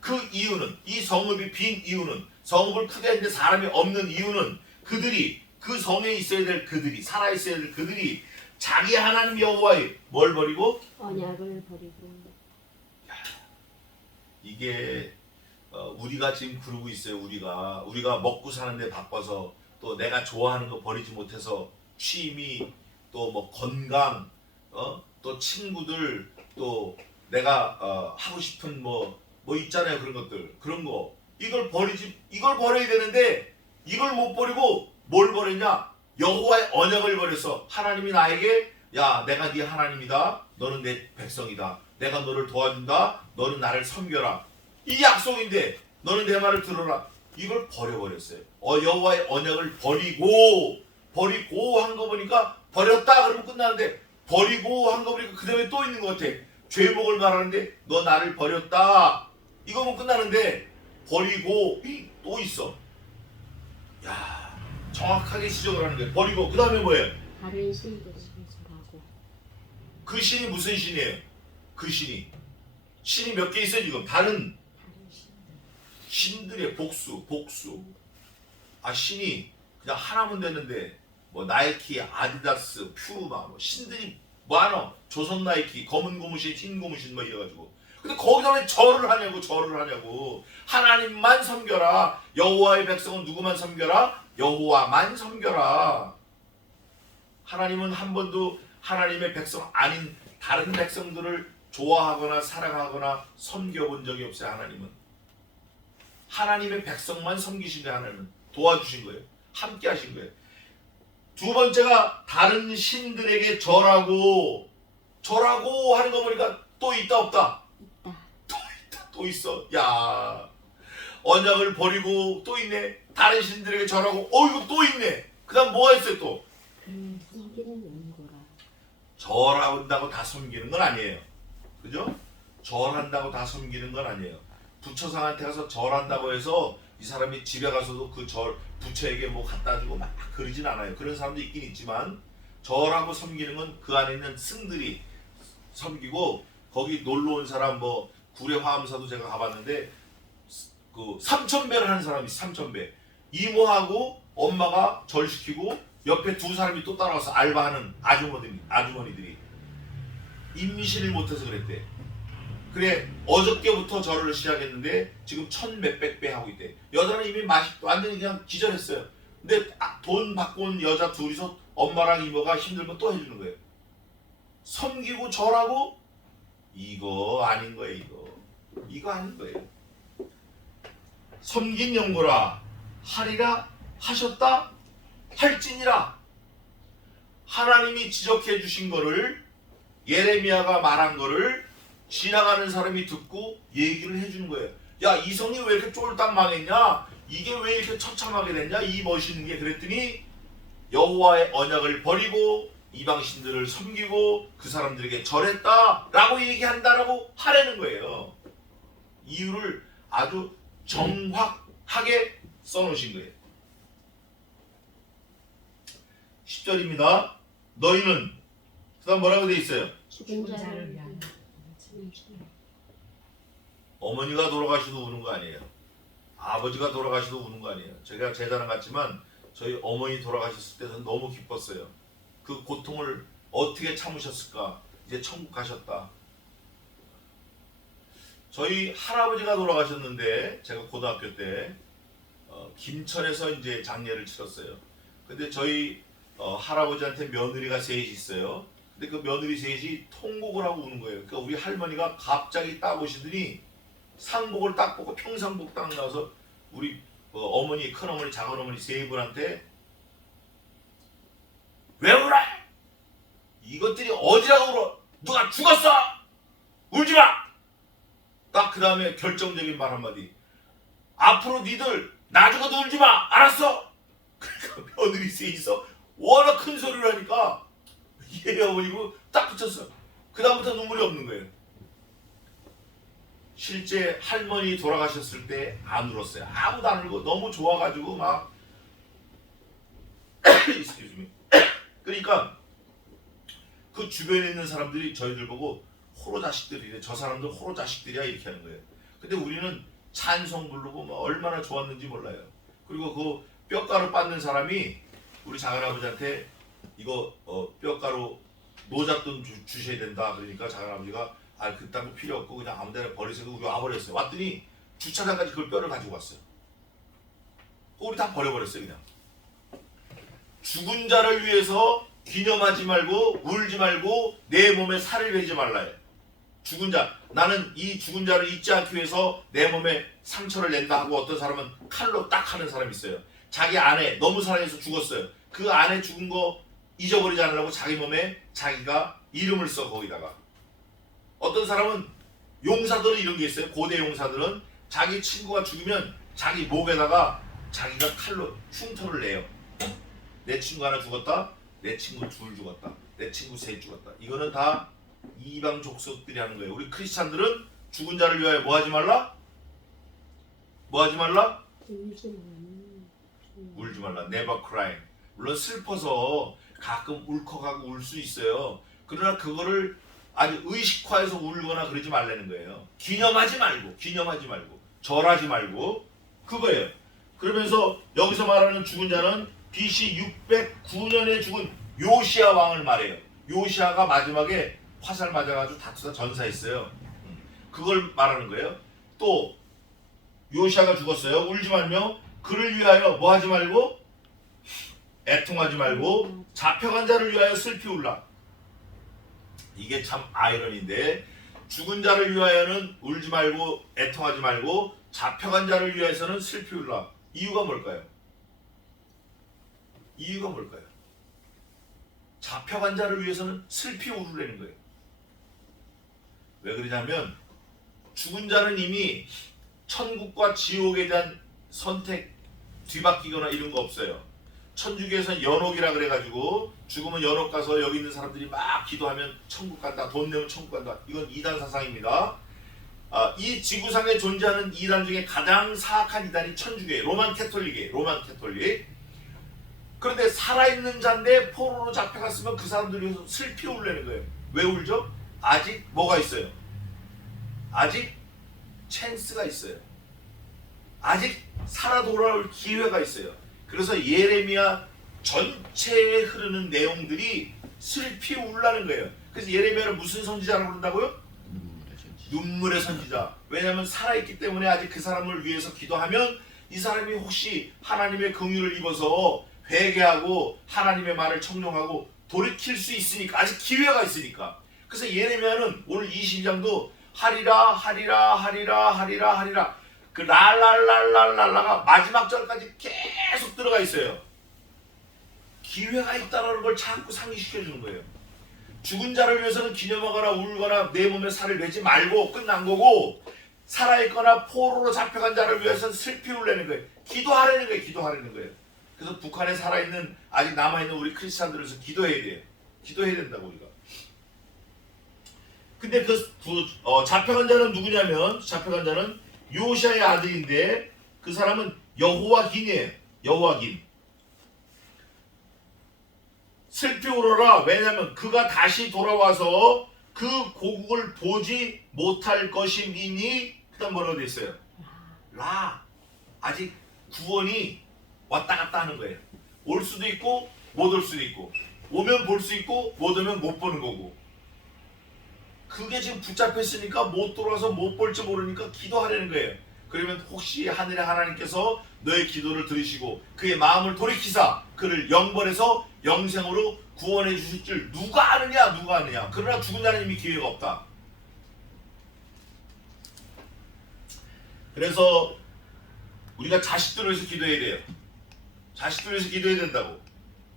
그 이유는, 이 성읍이 빈 이유는, 성읍을 크게 했는데 사람이 없는 이유는 그들이, 그 성에 있어야 될 그들이, 살아있어야 될 그들이 자기 하나님 여호와의 뭘 버리고? 언약을 버리고. 이게 우리가 지금 그러고 있어요. 우리가 먹고 사는데 바빠서 또 내가 좋아하는 거 버리지 못해서 취미, 또 뭐 건강, 또 친구들, 또 내가 하고 싶은 뭐 있잖아요. 그런 것들, 그런 거 이걸 버려야 되는데 이걸 못 버리고 뭘 버렸냐? 여호와의 언약을 버렸어. 하나님이 나에게 야, 내가 네 하나님이다. 너는 내 백성이다. 내가 너를 도와준다. 너는 나를 섬겨라. 이게 약속인데 너는 내 말을 들어라. 이걸 버려버렸어요. 여호와의 언약을 버리고 한 거 보니까 버렸다 그러면 끝나는데 버리고 한 거 보니까 그 다음에 또 있는 것 같아. 죄목을 말하는데 너 나를 버렸다. 이거면 끝나는데 버리고 또 있어. 야, 정확하게 지적을 하는 거예요. 버리고 그 다음에 뭐예요? 다른 신들을 절하고. 그 신이 무슨 신이에요? 그 신이 몇 개 있어요 지금? 다른 신들의 복수. 신이 그냥 하나면 되는데 뭐 나이키, 아디다스, 퓨마 뭐 신들이 많아. 조선 나이키, 검은 고무신, 흰 고무신 뭐 이래가지고. 근데 거기다 왜 절을 하냐고. 하나님만 섬겨라. 여호와의 백성은 누구만 섬겨라? 여호와만 섬겨라. 하나님은 한 번도 하나님의 백성 아닌 다른 백성들을 좋아하거나 사랑하거나 섬겨본 적이 없어요. 하나님은 하나님의 백성만 섬기신 거예요. 하나님은 도와주신 거예요. 함께 하신 거예요. 두 번째가 다른 신들에게 절하고 하는 거 보니까 또 있다 없다? 또 있어. 야, 언약을 버리고 또 있네. 다른 신들에게 절하고 이거 또 있네. 그 다음 뭐가 있어요 또? 섬기는 연고라. 절한다고 다 섬기는 건 아니에요. 그죠? 절한다고 다 섬기는 건 아니에요. 부처상한테 가서 절한다고 해서 이 사람이 집에 가서도 그 부처에게 뭐 갖다 주고 막 그러진 않아요. 그런 사람도 있긴 있지만 절하고 섬기는 건 그 안에 있는 승들이 섬기고, 거기 놀러 온 사람 뭐 구례 화엄사도 제가 가봤는데 그 삼천배를 하는 사람이 있어. 삼천배. 이모하고 엄마가 절시키고 옆에 두 사람이 또 따라와서 알바하는 아주머니들이 임신을 못해서 그랬대. 그래 어저께부터 절을 시작했는데 지금 1,000몇백 배 하고 있대. 여자는 이미 완전히 그냥 기절했어요. 근데 돈 받고 온 여자 둘이서 엄마랑 이모가 힘들면 또 해주는 거예요. 섬기고 절하고 이거 아닌 거예요. 이거 아닌 거예요. 섬긴 영고라 하리라 하셨다 할지니라. 하나님이 지적해 주신 거를, 예레미야가 말한 거를 지나가는 사람이 듣고 얘기를 해주는 거예요. 야, 이성이 왜 이렇게 쫄딱 망했냐? 이게 왜 이렇게 처참하게 됐냐? 이 멋있는 게. 그랬더니 여호와의 언약을 버리고 이방신들을 섬기고 그 사람들에게 절했다라고 얘기한다라고 하라는 거예요. 이유를 아주 정확하게 써놓으신 거예요. 10절입니다. 너희는, 그 다음 뭐라고 돼 있어요? 죽은 자를 위하여. 어머니가 돌아가시도 우는 거 아니에요. 아버지가 돌아가시도 우는 거 아니에요. 제가 제자랑 같지만 저희 어머니 돌아가셨을 때 저는 너무 기뻤어요. 그 고통을 어떻게 참으셨을까? 이제 천국 가셨다. 저희 할아버지가 돌아가셨는데 제가 고등학교 때 김천에서 이제 장례를 치렀어요. 근데 저희 할아버지한테 며느리가 셋이 있어요. 근데 그 며느리 셋이 통곡을 하고 우는 거예요. 그러니까 우리 할머니가 갑자기 딱 오시더니 상복을 딱 벗고 평상복 딱 나와서 우리 어머니, 큰어머니, 작은어머니 세 분한테 왜 울어? 이것들이 어디라고 울어? 누가 죽었어? 울지 마! 딱 그 다음에 결정적인 말 한마디. 앞으로 니들 나 죽어도 울지 마! 알았어? 그러니까 며느리 셋이서 워낙 큰 소리를 하니까 얘 어머니고 딱 붙였어. 그 다음부터 눈물이 없는 거예요. 실제 할머니 돌아가셨을 때 안 울었어요. 아무도 안 울고 너무 좋아가지고 막 excuse me. 그러니까 그 주변에 있는 사람들이 저희들 보고 호로 자식들이래. 저 사람들 호로 자식들이야 이렇게 하는 거예요. 근데 우리는 찬송 부르고 뭐 얼마나 좋았는지 몰라요. 그리고 그 뼈가루 빻는 사람이 우리 작은아버지한테 이거 뼈가루 노잣돈 주셔야 된다. 그러니까 작은아버지가 그딴 거 필요 없고 그냥 아무데나 버리세요. 우리 와버렸어요. 왔더니 주차장까지 그걸 뼈를 가지고 왔어요. 우리 다 버려버렸어요. 그냥. 죽은 자를 위해서 기념하지 말고 울지 말고 내 몸에 살을 베지 말라 해. 죽은 자, 나는 이 죽은 자를 잊지 않기 위해서 내 몸에 상처를 낸다 하고, 어떤 사람은 칼로 딱 하는 사람이 있어요. 자기 아내 너무 사랑해서 죽었어요. 그 아내 죽은 거 잊어버리지 않으려고 자기 몸에 자기가 이름을 써. 거기다가 어떤 사람은, 용사들은 이런 게 있어요. 고대 용사들은 자기 친구가 죽으면 자기 목에다가 자기가 칼로 흉터를 내요. 내 친구 하나 죽었다, 내 친구 둘 죽었다, 내 친구 셋 죽었다. 이거는 다 이방 족속들이 하는 거예요. 우리 크리스찬들은 죽은 자를 위하여 뭐 하지 말라? 뭐 하지 말라? 울지 말라. Never cry. 물론 슬퍼서 가끔 울컥하고 울 수 있어요. 그러나 그거를 아주 의식화해서 울거나 그러지 말라는 거예요. 기념하지 말고 절하지 말고 그거예요. 그러면서 여기서 말하는 죽은 자는 BC 609년에 죽은 요시야 왕을 말해요. 요시야가 마지막에 화살 맞아가지고 다투다 전사했어요. 그걸 말하는 거예요. 또 요시야가 죽었어요. 울지 말며 그를 위하여 뭐 하지 말고 애통하지 말고 잡혀간 자를 위하여 슬피 울라. 이게 참 아이러니인데 죽은 자를 위하여는 울지 말고 애통하지 말고 잡혀간 자를 위해서는 슬피 울라. 이유가 뭘까요? 이유가 뭘까요? 잡혀간 자를 위해서는 슬피 울으라는 거예요. 왜 그러냐면 죽은 자는 이미 천국과 지옥에 대한 선택 뒤바뀌거나 이런 거 없어요. 천주교에서는 연옥이라 그래가지고 죽으면 연옥 가서 여기 있는 사람들이 막 기도하면 천국 간다, 돈 내면 천국 간다. 이건 이단 사상입니다. 이 지구상에 존재하는 이단 중에 가장 사악한 이단이 천주교예요. 로만 캐톨릭이에요. 로만 캐톨릭. 그런데 살아있는 자인데 포로로 잡혀갔으면 그 사람들이 위해서 슬피 울려는 거예요. 왜 울죠? 아직 뭐가 있어요? 아직 찬스가 있어요. 아직 살아 돌아올 기회가 있어요. 그래서 예레미야 전체에 흐르는 내용들이 슬피 울라는 거예요. 그래서 예레미야를 무슨 선지자라고 부른다고요? 눈물의 선지자. 왜냐하면 살아있기 때문에 아직 그 사람을 위해서 기도하면 이 사람이 혹시 하나님의 긍휼을 입어서 회개하고 하나님의 말을 청종하고 돌이킬 수 있으니까, 아직 기회가 있으니까. 그래서 예레미야는 오늘 22장도 하리라 하리라 하리라 하리라 하리라 그 랄랄랄랄랄라가 마지막 절까지 계속 들어가 있어요. 기회가 있다는 걸 자꾸 상기시켜 주는 거예요. 죽은 자를 위해서는 기념하거나 울거나 내 몸에 살을 내지 말고 끝난 거고, 살아있거나 포로로 잡혀간 자를 위해서는 슬피 울라는 거예요. 기도하라는 거예요. 기도하라는 거예요. 그래서 북한에 살아있는 아직 남아있는 우리 크리스찬들을 위해서 기도해야 돼요. 기도해야 된다고 우리가. 근데 잡혀간 자는 누구냐면, 잡혀간 자는 요시야의 아들인데 그 사람은 여호와긴이에요. 여호와긴. 슬피 울어라. 왜냐하면 그가 다시 돌아와서 그 고국을 보지 못할 것임이니. 그 다음 뭐라고 돼 있어요? 라. 아직 구원이 왔다 갔다 하는 거예요. 올 수도 있고 못 올 수도 있고, 오면 볼 수 있고 못 오면 못 보는 거고. 그게 지금 붙잡혔으니까 못 돌아와서 못 볼지 모르니까 기도하라는 거예요. 그러면 혹시 하늘의 하나님께서 너의 기도를 들으시고 그의 마음을 돌이키사 그를 영벌에서 영생으로 구원해 주실 줄 누가 아느냐, 누가 아느냐. 그러나 죽은 자는 이미 기회가 없다. 그래서 우리가 자식들을 위해서 기도해야 돼요. 자식들을 위해서 기도해야 된다고.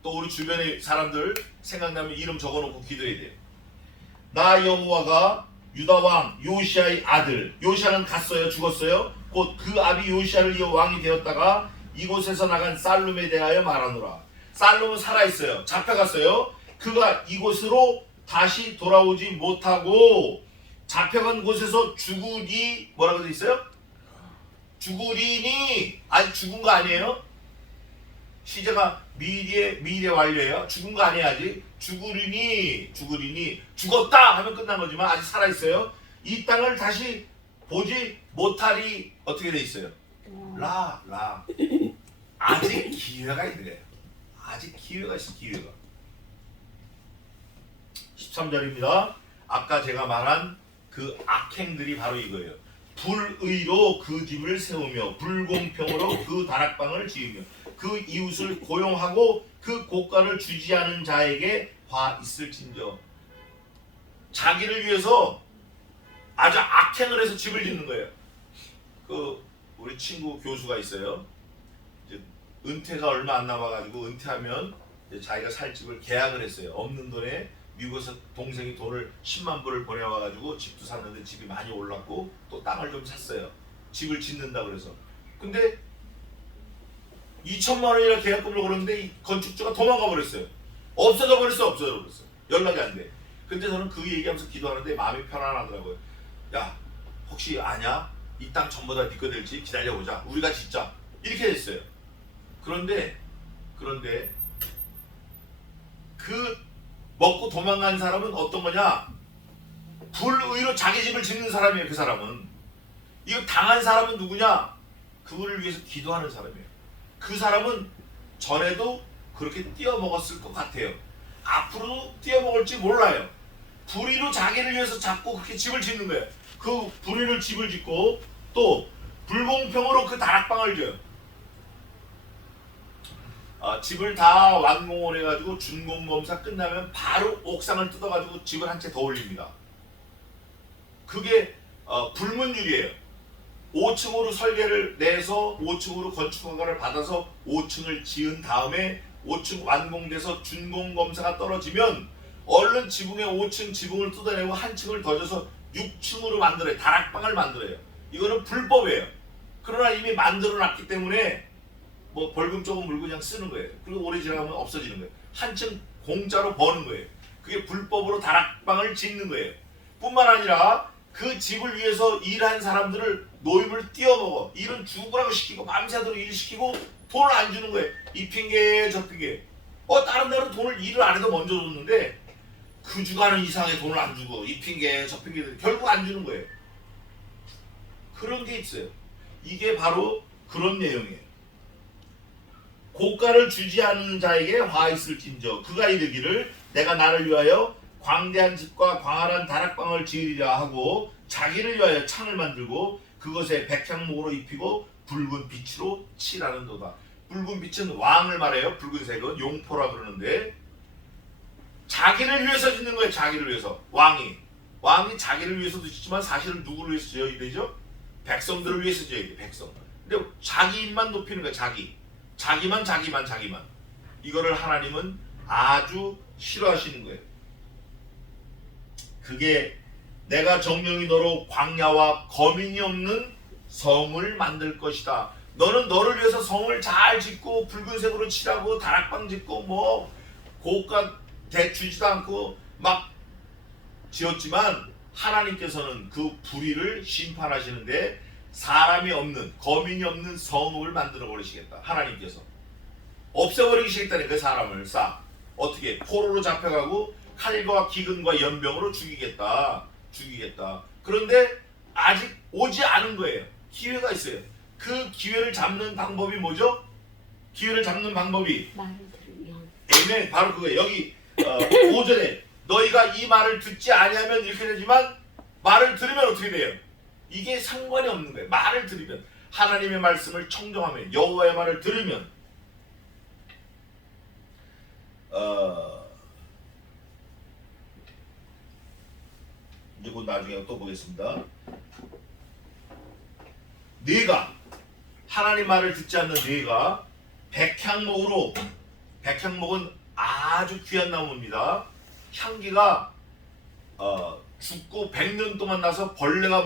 또 우리 주변의 사람들 생각나면 이름 적어놓고 기도해야 돼요. 나 여호와가 유다 왕 요시야의 아들, 요시야는 갔어요, 죽었어요. 곧 그 아비 요시야를 이어 왕이 되었다가 이곳에서 나간 살룸에 대하여 말하노라. 살룸은 살아있어요. 잡혀갔어요. 그가 이곳으로 다시 돌아오지 못하고 잡혀간 곳에서 죽으리, 뭐라고 돼 있어요? 죽으리니. 아니 죽은 거 아니에요? 시제가 미래 완료예요. 죽은 거 아니야 아직. 죽으리니 죽었다 하면 끝난 거지만 아직 살아있어요. 이 땅을 다시 보지 못하리. 어떻게 돼 있어요? 라. 아직 기회가 있네. 아직 기회가 있어. 기회가. 13절입니다. 아까 제가 말한 그 악행들이 바로 이거예요. 불의로 그 집을 세우며 불공평으로 그 다락방을 지으며 그 이웃을 고용하고 그 고가를 주지 않은 자에게 화 있을진저. 자기를 위해서 아주 악행을 해서 집을 짓는 거예요. 우리 친구 교수가 있어요. 이제 은퇴가 얼마 안 남아가지고 은퇴하면 이제 자기가 살 집을 계약을 했어요. 없는 돈에 미국에서 동생이 돈을 10만 불을 보내와가지고 집도 샀는데 집이 많이 올랐고 또 땅을 좀 샀어요. 집을 짓는다 그래서. 근데 2천만 원이나 계약금을 걸었는데 이 건축주가 도망가 버렸어요. 없어져 버렸어. 연락이 안 돼. 근데 저는 그 얘기하면서 기도하는데 마음이 편안하더라고요. 야, 혹시 아냐? 이 땅 전부 다 네 거 될지 기다려보자. 우리가 짓자. 이렇게 됐어요. 그런데 그 먹고 도망간 사람은 어떤 거냐? 불의로 자기 집을 짓는 사람이에요. 그 사람은. 이거 당한 사람은 누구냐? 그거를 위해서 기도하는 사람이에요. 그 사람은 전에도 그렇게 띄어먹었을 것 같아요. 앞으로도 띄어먹을지 몰라요. 불의로 자기를 위해서 자꾸 그렇게 집을 짓는 거예요. 그 불의를 집을 짓고 또 불공평으로 그 다락방을 줘요. 집을 다 완공을 해가지고 준공검사 끝나면 바로 옥상을 뜯어가지고 집을 한 채 더 올립니다. 그게 불문율이에요. 5층으로 설계를 내서 5층으로 건축허가를 받아서 5층을 지은 다음에 5층 완공돼서 준공검사가 떨어지면 얼른 지붕에 5층 지붕을 뜯어내고 한 층을 더 져서 6층으로 만들어요. 다락방을 만들어요. 이거는 불법이에요. 그러나 이미 만들어놨기 때문에 뭐 벌금 조금 물고 그냥 쓰는 거예요. 그리고 오래 지나가면 없어지는 거예요. 한층 공짜로 버는 거예요. 그게 불법으로 다락방을 짓는 거예요. 뿐만 아니라 그 집을 위해서 일한 사람들을 노임을 띄어먹어. 일은 죽으라고 시키고 밤새도록 일 시키고 돈을 안 주는 거예요. 이 핑계 저 핑계. 다른 데는 돈을 일을 안 해도 먼저 줬는데 그 주간은 이상하게 돈을 안 주고 이 핑계 저 핑계 결국 안 주는 거예요. 그런 게 있어요. 이게 바로 그런 내용이에요. 고가를 주지 않는 자에게 화 있을진저 그가 이르기를 내가 나를 위하여 광대한 집과 광활한 다락방을 지으리라 하고 자기를 위하여 창을 만들고 그것에 백향목으로 입히고 붉은 빛으로 칠하는도다. 붉은 빛은 왕을 말해요. 붉은색은 용포라 그러는데 자기를 위해서 짓는 거예요. 자기를 위해서. 왕이 자기를 위해서도 짓지만 사실은 누구를 위해서 지어야 되죠? 백성들을 위해서 지어야 돼. 백성. 근데 자기 입만 높이는 거예요. 자기만 이거를 하나님은 아주 싫어하시는 거예요. 그게 내가 정령이 너로 광야와 거민이 없는 성을 만들 것이다. 너는 너를 위해서 성을 잘 짓고 붉은색으로 칠하고 다락방 짓고 뭐 고가 대주지도 않고 막 지었지만 하나님께서는 그 불의를 심판하시는데 사람이 없는 거민이 없는 성읍을 만들어 버리시겠다. 하나님께서 없애버리시겠다니 그 사람을 싹 어떻게 포로로 잡혀가고 칼과 기근과 연병으로 죽이겠다. 그런데 아직 오지 않은 거예요. 기회가 있어요. 그 기회를 잡는 방법이 뭐죠? 기회를 잡는 방법이 말을 들으면 에이멘 바로 그거예요. 여기 5절에 너희가 이 말을 듣지 아니하면 이렇게 되지만 말을 들으면 어떻게 돼요? 이게 상관이 없는 거예요. 말을 들으면 하나님의 말씀을 청정하면 여호와의 말을 들으면 이제 곧 나중에 또 보겠습니다. 네가 하나님 말을 듣지 않는 네가 백향목으로 백향목은 아주 귀한 나무입니다. 향기가 죽고 100년 동안 나서 벌레가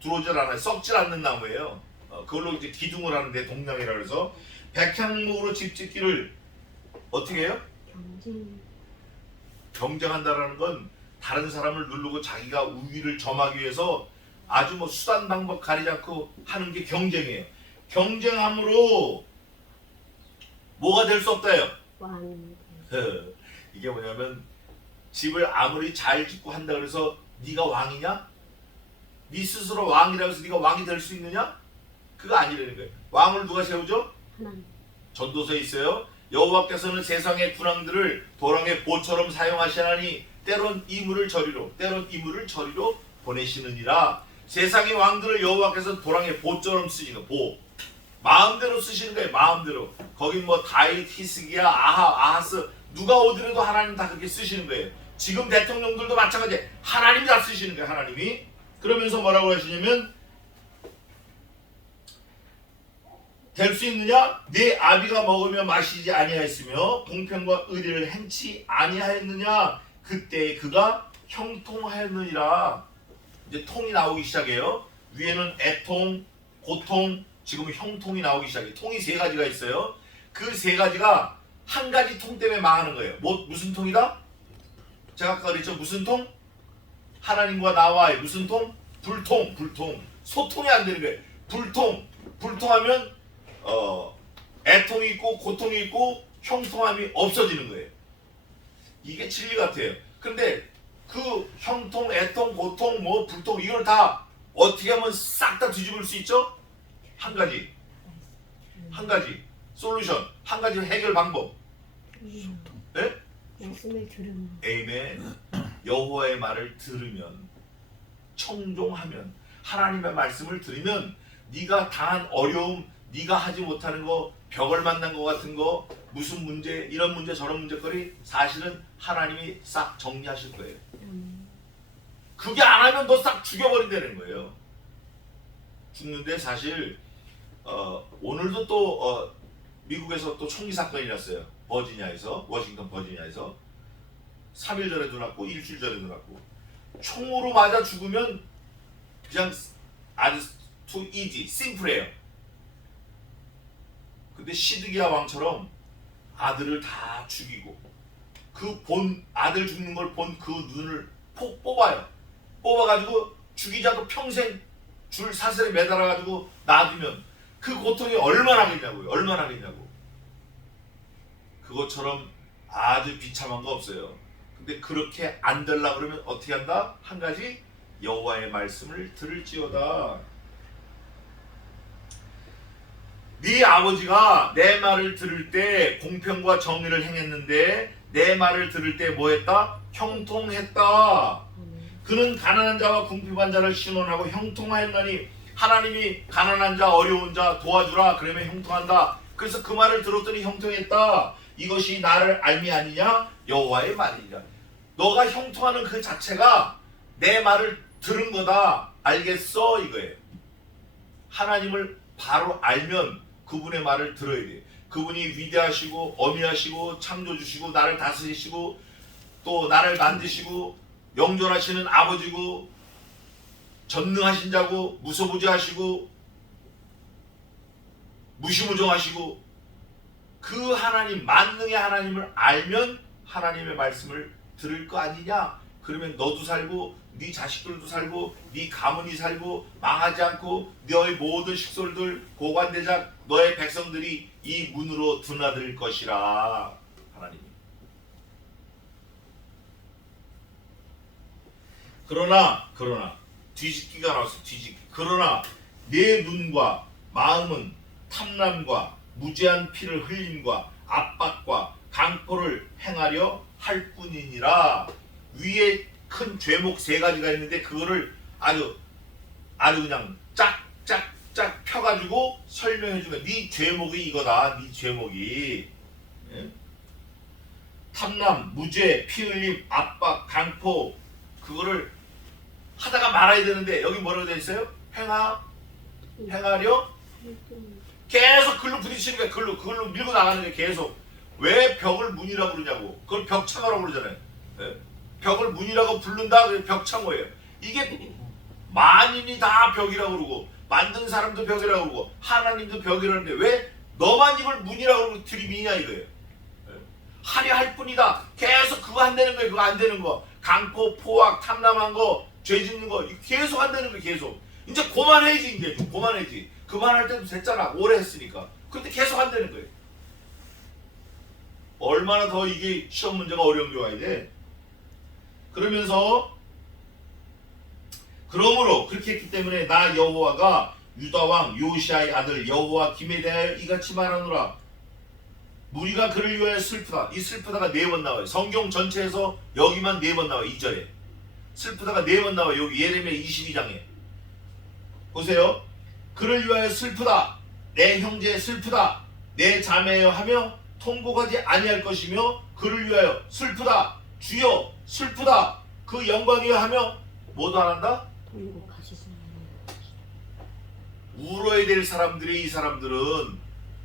들어오질 않아요. 썩질 않는 나무예요. 그걸로 이제 기둥을 하는데 동량이라 그래서 백향목으로 집 짓기를 어떻게 해요? 경쟁한다라는 건 다른 사람을 누르고 자기가 우위를 점하기 위해서 아주 뭐 수단 방법 가리지 않고 하는 게 경쟁이에요. 경쟁함으로 뭐가 될 수 없다요? 왕 이게 뭐냐면 집을 아무리 잘 짓고 한다 그래서 네가 왕이냐? 네 스스로 왕이라고 해서 네가 왕이 될 수 있느냐? 그거 아니라는 거예요. 왕을 누가 세우죠? 하나님 전도서에 있어요. 여호와께서는 세상의 군왕들을 도랑의 보처럼 사용하시나니 때론 이물을 저리로 때론 이물을 저리로 보내시느니라. 세상의 왕들을 여호와께서 도랑의 보처럼 쓰시는 보 마음대로 쓰시는 거예요. 마음대로. 거긴 뭐 다윗, 히스기야, 아하스 누가 오더라도 하나님 다 그렇게 쓰시는 거예요. 지금 대통령들도 마찬가지예요. 하나님이 다 쓰시는 거예요. 하나님이. 그러면서 뭐라고 하시냐면 될 수 있느냐? 네 아비가 먹으며 마시지 아니하였으며 공평과 의리를 행치 아니하였느냐? 그때 그가 형통하였느니라. 이제 통이 나오기 시작해요. 위에는 애통, 고통, 지금 형통이 나오기 시작해요. 통이 세 가지가 있어요. 그 세 가지가 한 가지 통 때문에 망하는 거예요. 무슨 통이다? 제가 아까 그랬죠. 무슨 통? 하나님과 나와의 무슨 통? 불통. 소통이 안 되는 거예요. 불통하면 애통이 있고 고통이 있고 형통함이 없어지는 거예요. 이게 진리 같아요. 근데 그 형통, 애통, 고통, 뭐 불통 이걸 다 어떻게 하면 싹 다 뒤집을 수 있죠? 한 가지 솔루션, 한 가지 해결 방법. 네? 말씀을 들으면 에이멘. 여호와의 말을 들으면, 청종하면, 하나님의 말씀을 들으면 네가 당한 어려움, 네가 하지 못하는 거, 벽을 만난 거 같은 거, 무슨 문제, 이런 문제 저런 문제거리 사실은 하나님이 싹 정리하실 거예요. 그게 안 하면 너 싹 죽여버린다는 거예요. 죽는데 사실 오늘도 또 미국에서 또 총기 사건이 났어요. 버지니아에서, 워싱턴 버지니아에서 3일 전에도 났고 일주일 전에도 났고, 총으로 맞아 죽으면 그냥 아주 too easy, 심플해요. 근데 시드기야 왕처럼 아들을 다 죽이고 그 본 아들 죽는 걸 본 그 눈을 뽑아요. 뽑아가지고 죽이지 않고 평생 줄 사슬에 매달아가지고 놔두면 그 고통이 얼마나 하겠냐고요. 얼마나 하겠냐고. 그것처럼 아주 비참한 거 없어요. 근데 그렇게 안 되려고 그러면 어떻게 한다? 한 가지, 여호와의 말씀을 들을지어다. 네 아버지가 내 말을 들을 때 공평과 정의를 행했는데 내 말을 들을 때 뭐 했다? 형통했다. 그는 가난한 자와 궁핍한 자를 신원하고 형통하였나니 하나님이 가난한 자, 어려운 자 도와주라 그러면 형통한다. 그래서 그 말을 들었더니 형통했다. 이것이 나를 알미 아니냐? 여호와의 말이니라. 너가 형통하는 그 자체가 내 말을 들은 거다. 알겠어? 이거예요. 하나님을 바로 알면 그분의 말을 들어야 돼. 그분이 위대하시고 어미하시고 창조주시고 나를 다스리시고 또 나를 만드시고 영존하시는 아버지고 전능하신 자고 무소부지하시고 무시무정하시고 그 하나님, 만능의 하나님을 알면 하나님의 말씀을 들을 거 아니냐? 그러면 너도 살고 네 자식들도 살고 네 가문이 살고 망하지 않고 너의 모든 식솔들 고관대작 너의 백성들이 이 문으로 드나들 것이라. 하나님이. 그러나 뒤집기가 나왔어. 뒤집기. 그러나 내 눈과 마음은 탐람과 무죄한 피를 흘림과 압박과 강포를 행하려 할 뿐이니라. 위에 큰 죄목 세 가지가 있는데 그거를 아주 그냥 쫙쫙쫙 펴가지고 설명해 주면 네 죄목이 이거다. 네 죄목이. 예? 탐람, 무죄, 피 흘림, 압박, 강포, 그거를 하다가 말아야 되는데 여기 뭐라고 되어 있어요? 행하려 계속 글로 부딪히는 거야. 그걸로 밀고 나가는 게 계속. 왜 벽을 문이라고 그러냐고. 그걸 벽창호라고 그러잖아요. 예? 벽을 문이라고 부른다. 그게 벽창호예요. 이게 만인이 다 벽이라고 그러고 만든 사람도 벽이라고 그러고 하나님도 벽이라는데 왜 너만 이걸 문이라고 그러고 들이미냐 이거예요. 예? 하려 할 뿐이다. 계속 그거 안 되는 거예요. 그거 안 되는 거. 강포, 포악, 탐람한 거, 죄 짓는 거 계속 안 되는 거예요. 계속. 이제 그만해야지. 이제 좀 그만해야지. 그만할 때도 됐잖아. 오래 했으니까. 근데 계속 안 되는 거예요. 얼마나 더 이게 시험 문제가 어려운 게 와야 돼. 그러면서 그러므로 그렇게 했기 때문에 나 여호와가 유다 왕 요시아의 아들 여호와김에 대하여 이같이 말하노라. 무리가 그를 위하여 슬프다. 이 슬프다가 4번 나와요. 성경 전체에서 여기만 4번 나와요. 2절에 슬프다가 4번 나와요. 여기 예레미야 22장에 보세요. 그를 위하여 슬프다. 내 형제 슬프다. 내 자매여 하며 통곡하지 아니할 것이며 그를 위하여 슬프다. 주여 슬프다. 그 영광이여 하며 뭐도 안 한다? 울어야 될 사람들이 이 사람들은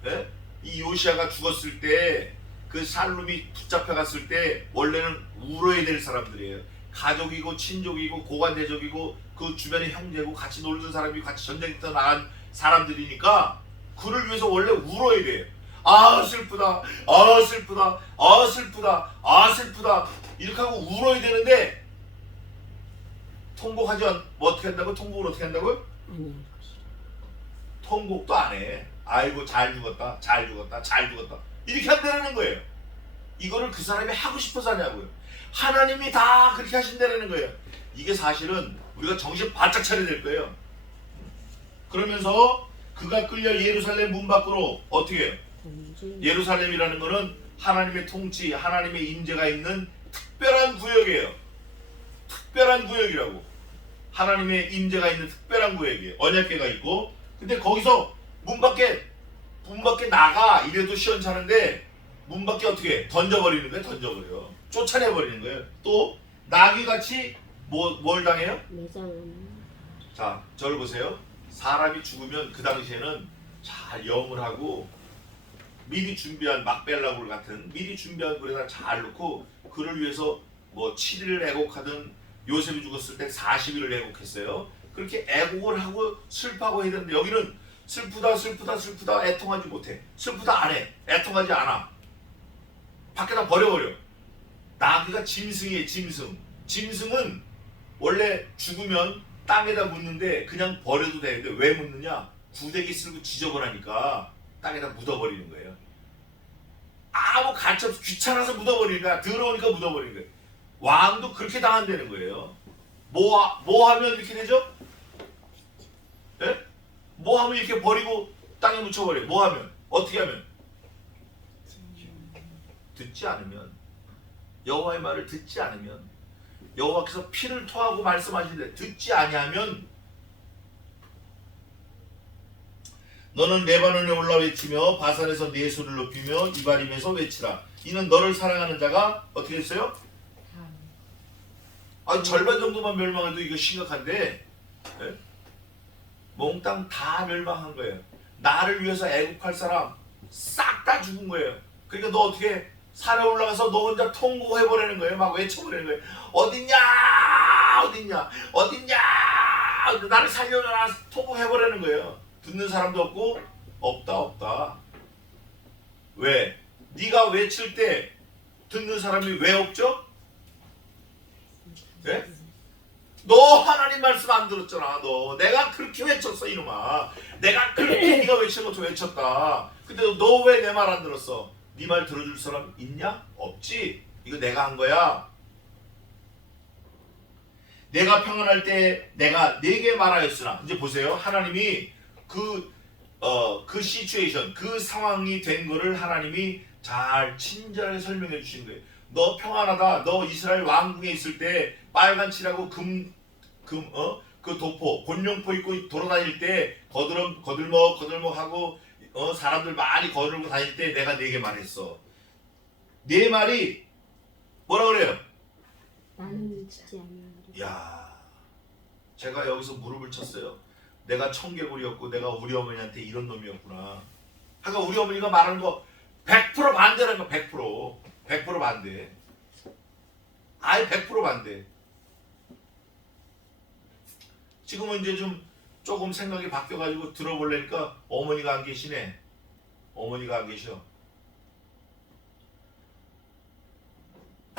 예? 이 요시아가 죽었을 때 그 살룸이 붙잡혀갔을 때 원래는 울어야 될 사람들이에요. 가족이고 친족이고 고관대족이고 그 주변의 형제고 같이 놀던 사람이 같이 전쟁터 나간 사람들이니까 그를 위해서 원래 울어야 돼요. 아 슬프다. 아 슬프다. 아 슬프다. 아 슬프다. 이렇게 하고 울어야 되는데 통곡하지 뭐 어떻게 한다고? 통곡을 어떻게 한다고요? 통곡도 안 해. 아이고 잘 죽었다. 잘 죽었다. 잘 죽었다. 이렇게 한다는 거예요. 이거를 그 사람이 하고 싶어서 하냐고요. 하나님이 다 그렇게 하신다는 거예요. 이게 사실은 우리가 정신 바짝 차려야 될 거예요. 그러면서 그가 끌려 예루살렘 문 밖으로 어떻게 해요? 예루살렘이라는 거는 하나님의 통치, 하나님의 임재가 있는 특별한 구역이에요. 특별한 구역이라고. 하나님의 임재가 있는 특별한 구역이에요. 언약궤가 있고. 근데 거기서 문 밖에 나가 이래도 시원찮은데 문 밖에 어떻게 해? 던져버리는 거예요. 던져버려. 쫓아내버리는 거예요. 또 나귀같이 뭘 당해요? 매장. 자, 저를 보세요. 사람이 죽으면 그 당시에는 잘 염을 하고 미리 준비한 막벨라굴 같은 미리 준비한 굴에다 잘 넣고 그를 위해서 뭐 7일을 애곡하든 요셉이 죽었을 때 40일을 애곡했어요. 그렇게 애곡을 하고 슬퍼하고 해야 되는데 여기는 슬프다 애통하지 못해. 슬프다 안 해. 애통하지 않아. 밖에다 버려버려. 나귀가 짐승이에요. 짐승은 원래 죽으면 땅에다 묻는데 그냥 버려도 되는데 왜 묻느냐? 구데기 쓸고 지저분하니까 땅에다 묻어버리는 거예요. 아무 가치 없어. 귀찮아서 묻어버리는 거야. 더러우니까 묻어버리는 거예요. 왕도 그렇게 당한다는 거예요. 뭐 하면 이렇게 되죠? 예? 뭐 하면 이렇게 버리고 땅에 묻혀버려요. 뭐 하면? 어떻게 하면? 듣지 않으면, 여호와의 말을 듣지 않으면, 여호와께서 피를 토하고 말씀하시는데 듣지 아니하면 너는 레바논에 올라 외치며 바산에서 네 소리를 높이며 이바림에서 외치라. 이는 너를 사랑하는 자가 어떻게 했어요? 절반 정도만 멸망해도 이거 심각한데, 예? 몽땅 다 멸망한 거예요. 나를 위해서 애국할 사람 싹 다 죽은 거예요. 그러니까 너 어떻게 산에 올라가서 너 혼자 통곡해버리는 거예요. 막 외쳐버리는 거예요. 어딨냐 나를 살려라 통곡해버리는 거예요. 듣는 사람도 없고 없다. 왜? 네가 외칠 때 듣는 사람이 왜 없죠? 네? 너 하나님 말씀 안 들었잖아. 너 내가 그렇게 외쳤어 이놈아. 내가 그렇게 네가 외치는 것도 외쳤다. 근데 너 왜 내 말 안 들었어? 네 말 들어줄 사람 있냐? 없지. 이거 내가 한 거야. 내가 평안할 때 내가 네게 말하였으나. 이제 보세요. 하나님이 그 시츄에이션, 그 상황이 된 거를 하나님이 잘 친절하게 설명해 주신 거예요. 너 평안하다. 너 이스라엘 왕궁에 있을 때 빨간 칠하고 그 도포, 곤룡포 입고 돌아다닐 때 거들먹 하고 사람들 많이 거들고 다닐 때 내가 네게 말했어. 네 말이 뭐라 그래요? 나는 듣지 아니하리라. 야, 제가 여기서 무릎을 쳤어요. 내가 청개구리였고 내가 우리 어머니한테 이런 놈이었구나. 그러니까 우리 어머니가 말하는 거 100% 반대라는 거. 100% 반대. 아예 100% 반대. 지금은 이제 좀 조금 생각이 바뀌어가지고 들어보려니까 어머니가 안 계시네. 어머니가 안 계셔.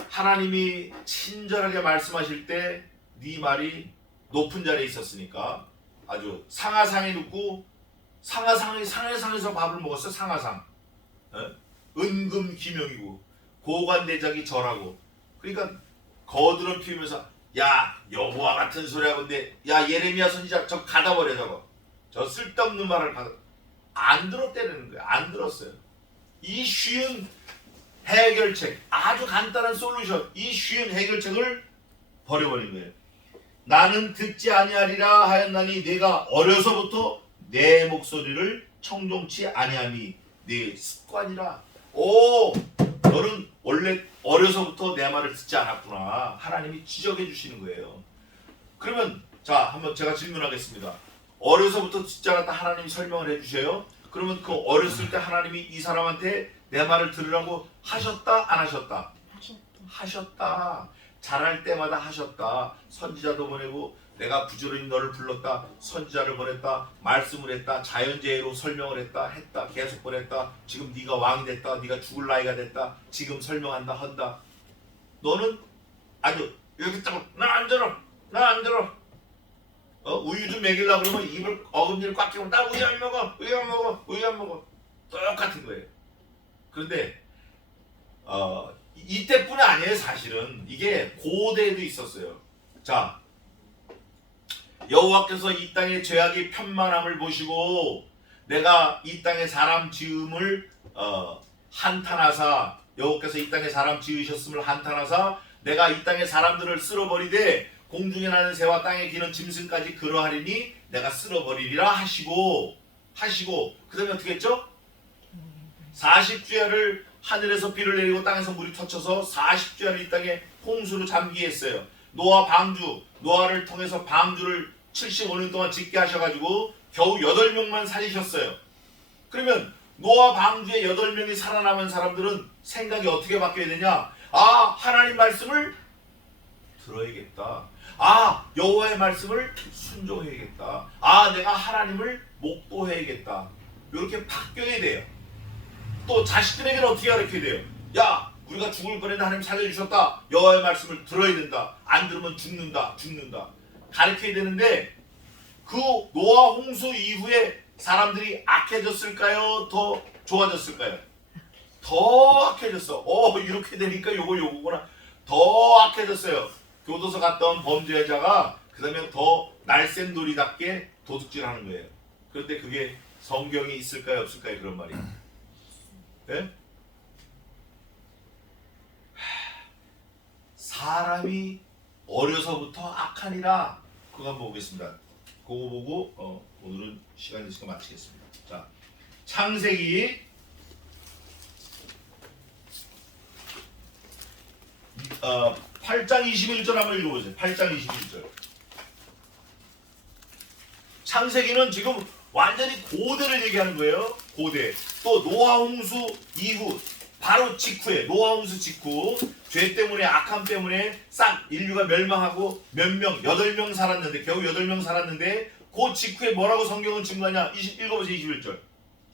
하나님이 친절하게 말씀하실 때 네 말이 높은 자리에 있었으니까 아주 상하상에 눕고 상하상에서 밥을 먹었어. 상하상. 은금 기명이고 고관대작이 절하고. 그러니까 거드름 피우면서 야 여호와 같은 소리 하고 있는데 야 예레미야 선지자 저 가다버려 저거. 저 쓸데없는 말을 안 들었다는 거야. 안 들었어요. 이 쉬운 해결책, 아주 간단한 솔루션, 이 쉬운 해결책을 버려버린 거예요. 나는 듣지 아니하리라 하였나니 내가 어려서부터 내 목소리를 청종치 아니함이 내 습관이라. 오, 너는 원래 어려서부터 내 말을 듣지 않았구나. 하나님이 지적해 주시는 거예요. 그러면 자, 한번 제가 질문하겠습니다. 어려서부터 듣지 않았다 하나님이 설명을 해 주세요. 그러면 그 어렸을 때 하나님이 이 사람한테 내 말을 들으라고 하셨다 안 하셨다? 하셨다. 자랄 때마다 하셨다. 선지자도 보내고 내가 부지런히 너를 불렀다. 선지자를 보냈다. 말씀을 했다. 자연재해로 설명을 했다. 계속 보냈다. 지금 네가 왕이 됐다. 네가 죽을 나이가 됐다. 지금 설명한다. 한다. 너는 아주 여기 있다고 나 안 들어. 우유 좀 먹이려고 그러면 입을 어금니를 꽉 끼고 나 우유 안 먹어. 똑같은 거예요. 그런데 이때뿐이 아니에요. 사실은 이게 고대에도 있었어요. 자, 여호와께서 이 땅의 죄악이 편만함을 보시고 내가 이 땅에 사람 지음을 한탄하사, 여호와께서 이 땅에 사람 지으셨음을 한탄하사 내가 이 땅에 사람들을 쓸어버리되 공중에 나는 새와 땅에 기는 짐승까지 그러하리니 내가 쓸어버리리라 하시고 그 다음에 어떻게 했죠? 40주야를 하늘에서 비를 내리고 땅에서 물이 터쳐서 40주야를 이 땅에 홍수로 잠기게 했어요. 노아를 통해서 방주를 75년 동안 짓게 하셔가지고 겨우 8명만 살리셨어요. 그러면 노아 방주에 8명이 살아남은 사람들은 생각이 어떻게 바뀌어야 되냐? 하나님 말씀을 들어야겠다. 여호와의 말씀을 순종해야겠다. 내가 하나님을 목도해야겠다. 이렇게 바뀌어야 돼요. 또 자식들에게는 어떻게 가르쳐야 돼요? 야, 우리가 죽을 뻔했는데 하나님 살려주셨다. 여호와의 말씀을 들어야 된다. 안 들으면 죽는다. 가르쳐야 되는데 그 노아 홍수 이후에 사람들이 악해졌을까요? 더 좋아졌을까요? 더 악해졌어. 이렇게 되니까 요거구나. 더 악해졌어요. 교도소 갔던 범죄자가 그 다음에 더 날쌘돌이답게 도둑질하는 거예요. 그런데 그게 성경에 있을까요? 없을까요? 그런 말이. 네? 사람이 어려서부터 악하니라. 그거 한번 보겠습니다. 그거 보고 오늘은 시간이 있으니까 마치겠습니다. 자, 창세기 8장 21절 한번 읽어보세요. 8장 21절. 창세기는 지금 완전히 고대를 얘기하는 거예요. 고대. 또 노아 홍수 이후 바로 직후에 노아 홍수 직후 죄 때문에 악함 때문에 싹 인류가 멸망하고 몇 명 8명 살았는데 겨우 8명 살았는데 그 직후에 뭐라고 성경은 증거하냐? 읽어보세요. 21절.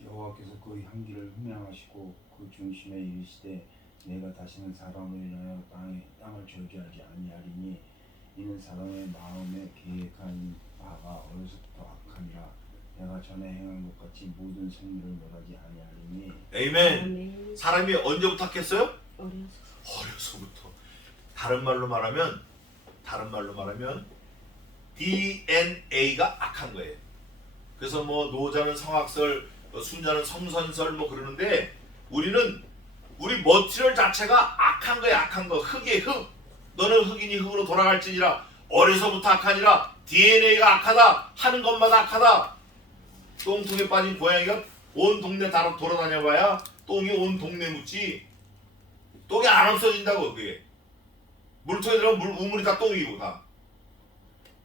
여호와께서 그 향기를 흠양하시고 그 중심에 이르시되 내가 다시는 사람을 인하여 땅을 저주하지 아니하리니 이는 사람의 마음에 계획한 바가 어려서부터 악하니라. 내가 전에 행한 것 같이 모든 생물을 멸하지 아니하리니. 아멘. 사람이 언제부터 악했어요? 어려서. 어려서부터. 다른 말로 말하면 DNA가 악한 거예요. 그래서 뭐 노자는 성악설, 순자는 성선설 뭐 그러는데 우리 머티리얼 자체가 악한 거야. 악한 거. 흙의 흙. 너는 흙이니 흙으로 돌아갈지니라. 어려서부터 악하니라. DNA가 악하다. 하는 것마다 악하다. 똥통에 빠진 고양이가 온 동네 다 돌아다녀봐야 똥이 온 동네 묻지. 똥이 안 없어진다고. 그게 물통에 들어가면 우물이 다 똥이고 다.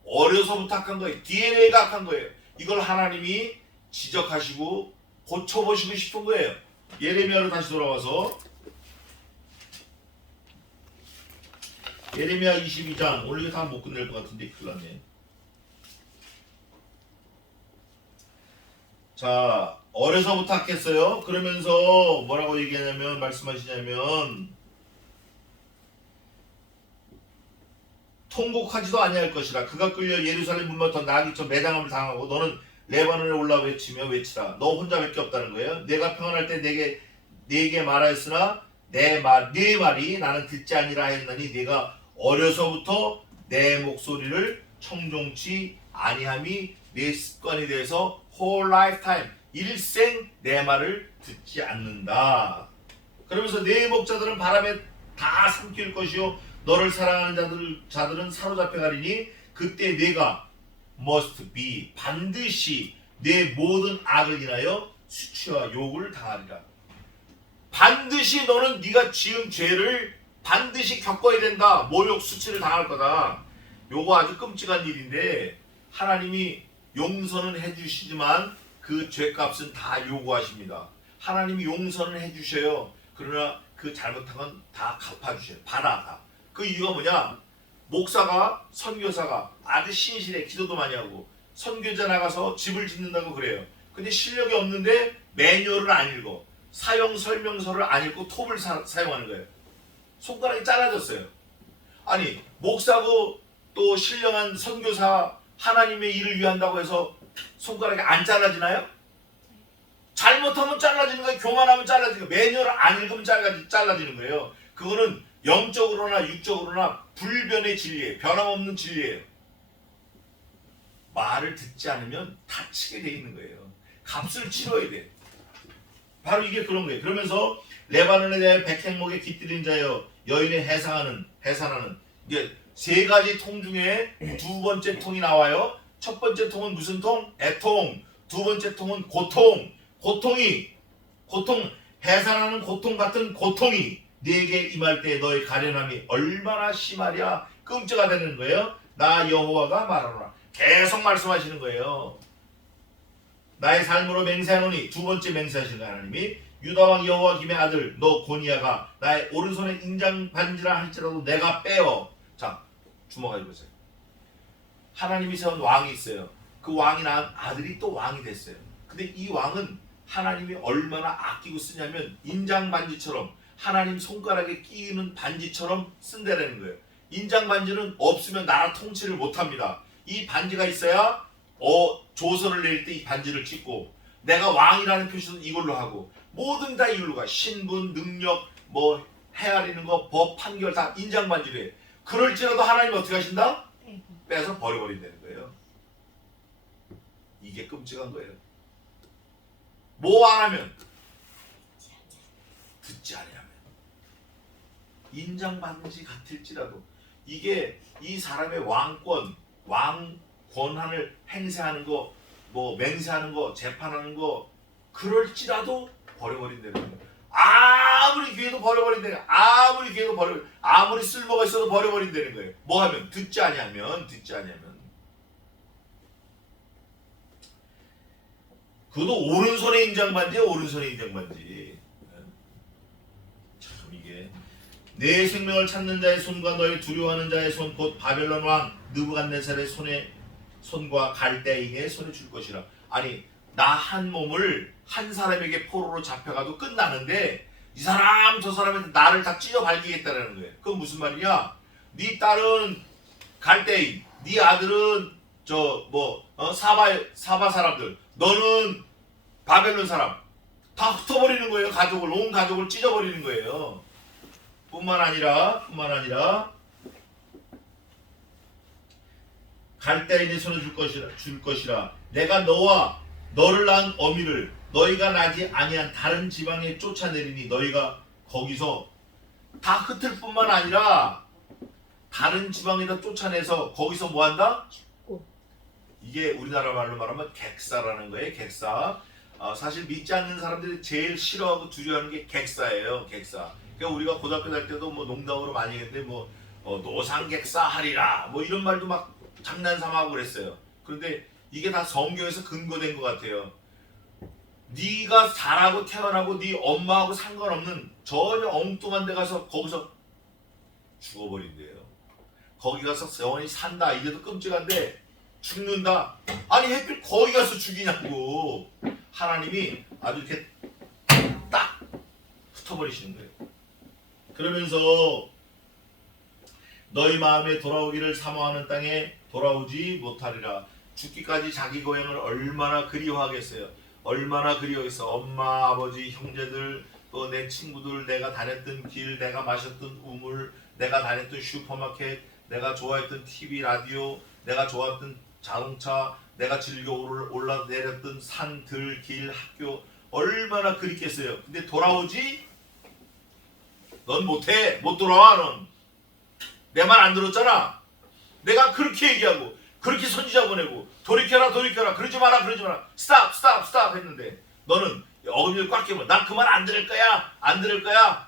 어려서부터 악한 거예요. DNA가 악한 거예요. 이걸 하나님이 지적하시고 고쳐보시고 싶은 거예요. 예레미야로 다시 돌아와서 예레미야 22장. 오늘 이거 다 못 끝낼 것 같은데 큰일 났네. 자, 어려서부터 악했어요. 그러면서 뭐라고 말씀하시냐면 통곡하지도 아니할 것이라. 그가 끌려 예루살렘 문부터 나귀처 매장함을 당하고 너는 레바논에 올라 외치라. 너 혼자밖에 없다는 거예요. 내가 평안할 때 네게 말하였으나 네 말이 나는 듣지 아니라 했나니 네가 어려서부터 내 목소리를 청종치 아니함이 내 습관이 돼서 whole lifetime 일생 내 말을 듣지 않는다. 그러면서 내 목자들은 바람에 다 삼킬 것이요 너를 사랑하는 자들은 사로잡혀 가리니 그때 내가 must be 반드시 내 모든 악을 인하여 수치와 욕을 당하리라. 반드시 너는 네가 지은 죄를 반드시 겪어야 된다. 모욕 수치를 당할 거다. 요거 아주 끔찍한 일인데 하나님이 용서는 해주시지만 그 죄값은 다 요구하십니다. 하나님이 용서는 해주셔요. 그러나 그 잘못한 건 다 갚아주셔요. 받아. 그 이유가 뭐냐? 목사가 선교사가 아주 신실해 기도도 많이 하고 선교자 나가서 집을 짓는다고 그래요. 근데 실력이 없는데 매뉴얼을 안 읽어. 사용 설명서를 안 읽고 톱을 사용하는 거예요. 손가락이 잘라졌어요. 아니 목사고 또 신령한 선교사 하나님의 일을 위한다고 해서 손가락이 안 잘라지나요? 잘못하면 잘라지는 거예요. 교만하면 잘라지는 거예요. 매뉴얼 안 읽으면 잘라지는 거예요. 그거는 영적으로나 육적으로나 불변의 진리예요. 변함없는 진리예요. 말을 듣지 않으면 다치게 돼 있는 거예요. 값을 치러야 돼. 바로 이게 그런 거예요. 그러면서 레바논에 대해 백행목에 깃들인 자여 여인의 해산하는 이게 세 가지 통 중에 두 번째 통이 나와요. 첫 번째 통은 무슨 통? 애통. 두 번째 통은 고통. 고통, 해산하는 고통 같은 고통이 네게 임할 때 너의 가련함이 얼마나 심하랴. 끔찍가 되는 거예요. 나 여호와가 말하노라. 계속 말씀하시는 거예요. 나의 삶으로 맹세하노니, 두 번째 맹세하시는 하나님이 유다왕 여호와김의 아들 너 고니야가 나의 오른손에 인장 반지라 할지라도 내가 빼어. 자, 주목하지 보세요. 하나님이 세운 왕이 있어요. 그 왕이 낳은 아들이 또 왕이 됐어요. 근데 이 왕은 하나님이 얼마나 아끼고 쓰냐면 인장 반지처럼, 하나님 손가락에 끼는 반지처럼 쓴다라는 거예요. 인장 반지는 없으면 나라 통치를 못합니다. 이 반지가 있어야 조서를 내릴 때 이 반지를 찍고, 내가 왕이라는 표시도 이걸로 하고, 모든 다 이걸로 가. 신분, 능력, 뭐 헤아리는 거, 법, 판결 다 인장 반지로 해. 그럴지라도 하나님 어떻게 하신다? 빼서 버려버린다는 거예요. 이게 끔찍한 거예요. 뭐 안 하면? 듣지 않으면. 인장 반지 같을지라도 이게 이 사람의 왕권, 왕 권한을 행사하는 거, 뭐 맹세하는 거, 재판하는 거, 그럴지라도 버려버린다는 거예요. 아무리 기회도 버려버린다는 거예요. 아무리 쓸모가 있어도 버려버린다는 거예요. 뭐 하면? 듣지 아니하면. 그것도 오른손에 인장반지야. 오른손에 인장반지. 참 이게 내 생명을 찾는 자의 손과 너의 두려워하는 자의 손 곧 바벨론 왕 느부갓네살의 손과 갈대인의 손에 줄 것이라. 아니, 나 한 몸을 한 사람에게 포로로 잡혀가도 끝나는데 이 사람 저 사람한테 나를 다 찢어 발기겠다라는 거예요. 그건 무슨 말이냐? 네 딸은 갈대인, 네 아들은 사바 사람들, 너는 바벨론 사람, 다 흩어버리는 거예요. 온 가족을 찢어버리는 거예요. 뿐만 아니라 갈대인의 손에 줄 것이라. 내가 너를 낳은 어미를 너희가 나지 아니한 다른 지방에 쫓아내리니 너희가 거기서 다 흩을 뿐만 아니라 다른 지방에다 쫓아내서 거기서 뭐한다? 이게 우리나라 말로 말하면 객사라는 거예요. 객사. 사실 믿지 않는 사람들이 제일 싫어하고 두려워하는 게 객사예요. 객사. 그러니까 우리가 고등학교 다닐 때도 뭐 농담으로 많이 했는데 노상객사 하리라 뭐 이런 말도 막 장난삼아하고 그랬어요. 그런데 이게 다 성경에서 근거된 것 같아요. 네가 잘하고 태어나고 네 엄마하고 상관없는 전혀 엉뚱한 데 가서 거기서 죽어버린대요. 거기 가서 영원히 산다. 이게도 끔찍한데 죽는다. 아니 하필 거기 가서 죽이냐고. 하나님이 아주 이렇게 딱 흩어버리시는 거예요. 그러면서 너희 마음에 돌아오기를 사모하는 땅에 돌아오지 못하리라. 죽기까지 자기 고향을 얼마나 그리워하겠어요. 얼마나 그리워했어. 엄마, 아버지, 형제들, 또 내 친구들, 내가 다녔던 길, 내가 마셨던 우물, 내가 다녔던 슈퍼마켓, 내가 좋아했던 TV, 라디오, 내가 좋아했던 자동차, 내가 즐겨 올라내렸던 산, 들, 길, 학교, 얼마나 그립겠어요. 근데 돌아오지? 넌 못해. 못 돌아와. 넌 내 말 안 들었잖아. 내가 그렇게 얘기하고 그렇게 선지자 보내고 돌이켜라 그러지 마라 스탑 했는데 너는 어금니를 꽉 깨면 난 그 말 안 들을 거야.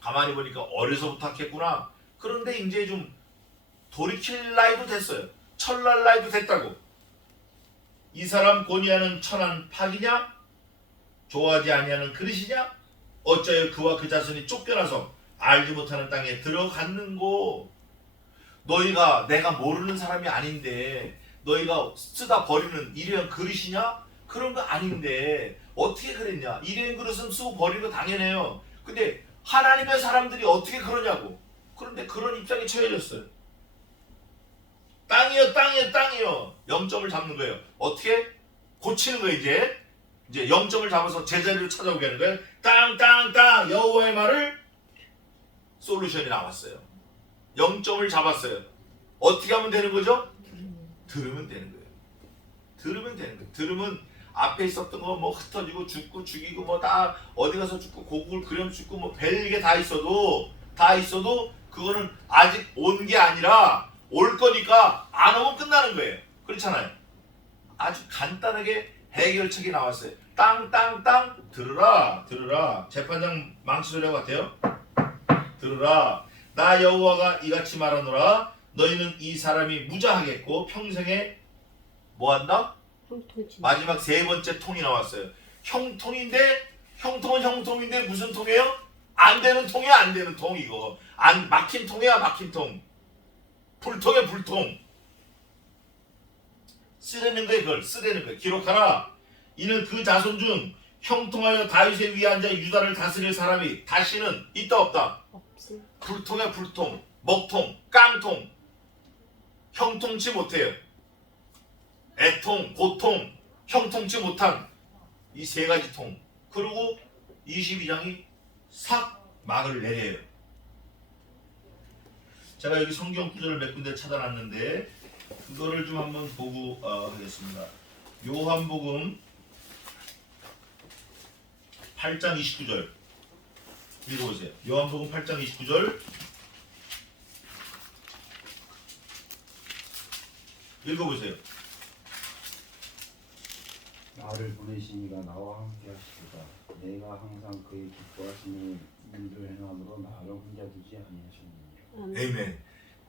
가만히 보니까 어려서부터 했구나. 그런데 이제 좀 돌이킬 나이도 됐어요. 철날 나이도 됐다고. 이 사람 고니야는 천한 파기냐? 좋아하지 아니하는 그릇이냐? 어쩌여 그와 그 자손이 쫓겨나서 알지 못하는 땅에 들어갔는고. 너희가 내가 모르는 사람이 아닌데 너희가 쓰다 버리는 일회용 그릇이냐? 그런 거 아닌데 어떻게 그랬냐? 일회용 그릇은 쓰고 버리는 거 당연해요. 근데 하나님의 사람들이 어떻게 그러냐고. 그런데 그런 입장에 처해졌어요. 땅이요. 0점을 잡는 거예요. 어떻게? 고치는 거예요. 이제 이제 0점을 잡아서 제자리로 찾아오게 하는 거예요. 땅땅땅 여호와의 말을 솔루션이 나왔어요. 0점을 잡았어요. 어떻게 하면 되는 거죠? 들으면 되는 거예요. 들으면 되는 거예요. 들으면 앞에 있었던 거 뭐 흩어지고 죽고 죽이고 뭐 다 어디 가서 죽고 고국을 그려면 죽고 뭐 별게 다 있어도 그거는 아직 온 게 아니라 올 거니까 안 오면 끝나는 거예요. 그렇잖아요. 아주 간단하게 해결책이 나왔어요. 땅땅땅 들으라 들으라. 재판장 망치소리하고 같아요. 들으라. 나 여호와가 이같이 말하노라. 너희는 이 사람이 무자하겠고 평생에 뭐한다? 마지막 세 번째 통이 나왔어요. 형통인데 형통은 형통인데 무슨 통이에요? 안 되는 통이야. 안 되는 통. 이거 안 막힌 통이야. 막힌 통. 불통이야. 불통. 쓰려는 거예요. 그걸 쓰려는 거예요. 기록하라. 이는 그 자손 중 형통하여 다윗의 위에 앉아 유다를 다스릴 사람이 다시는 있다 없다? 없음. 불통이야. 불통. 먹통. 깡통. 형통치 못해요. 애통, 고통, 형통치 못한 이 세 가지 통. 그리고 22장이 싹 막을 내려요. 제가 여기 성경 구절을 몇 군데 찾아놨는데 그거를 좀 한번 보고 하겠습니다. 요한복음 8장 29절 읽어보세요. 요한복음 8장 29절 읽어보세요. 나를 보내신 이가 나와 함께 하시리라. 내가 항상 그의 기뻐하시는 일을 행함으로 나를 혼자 두지 아니하셨느니라. 아멘.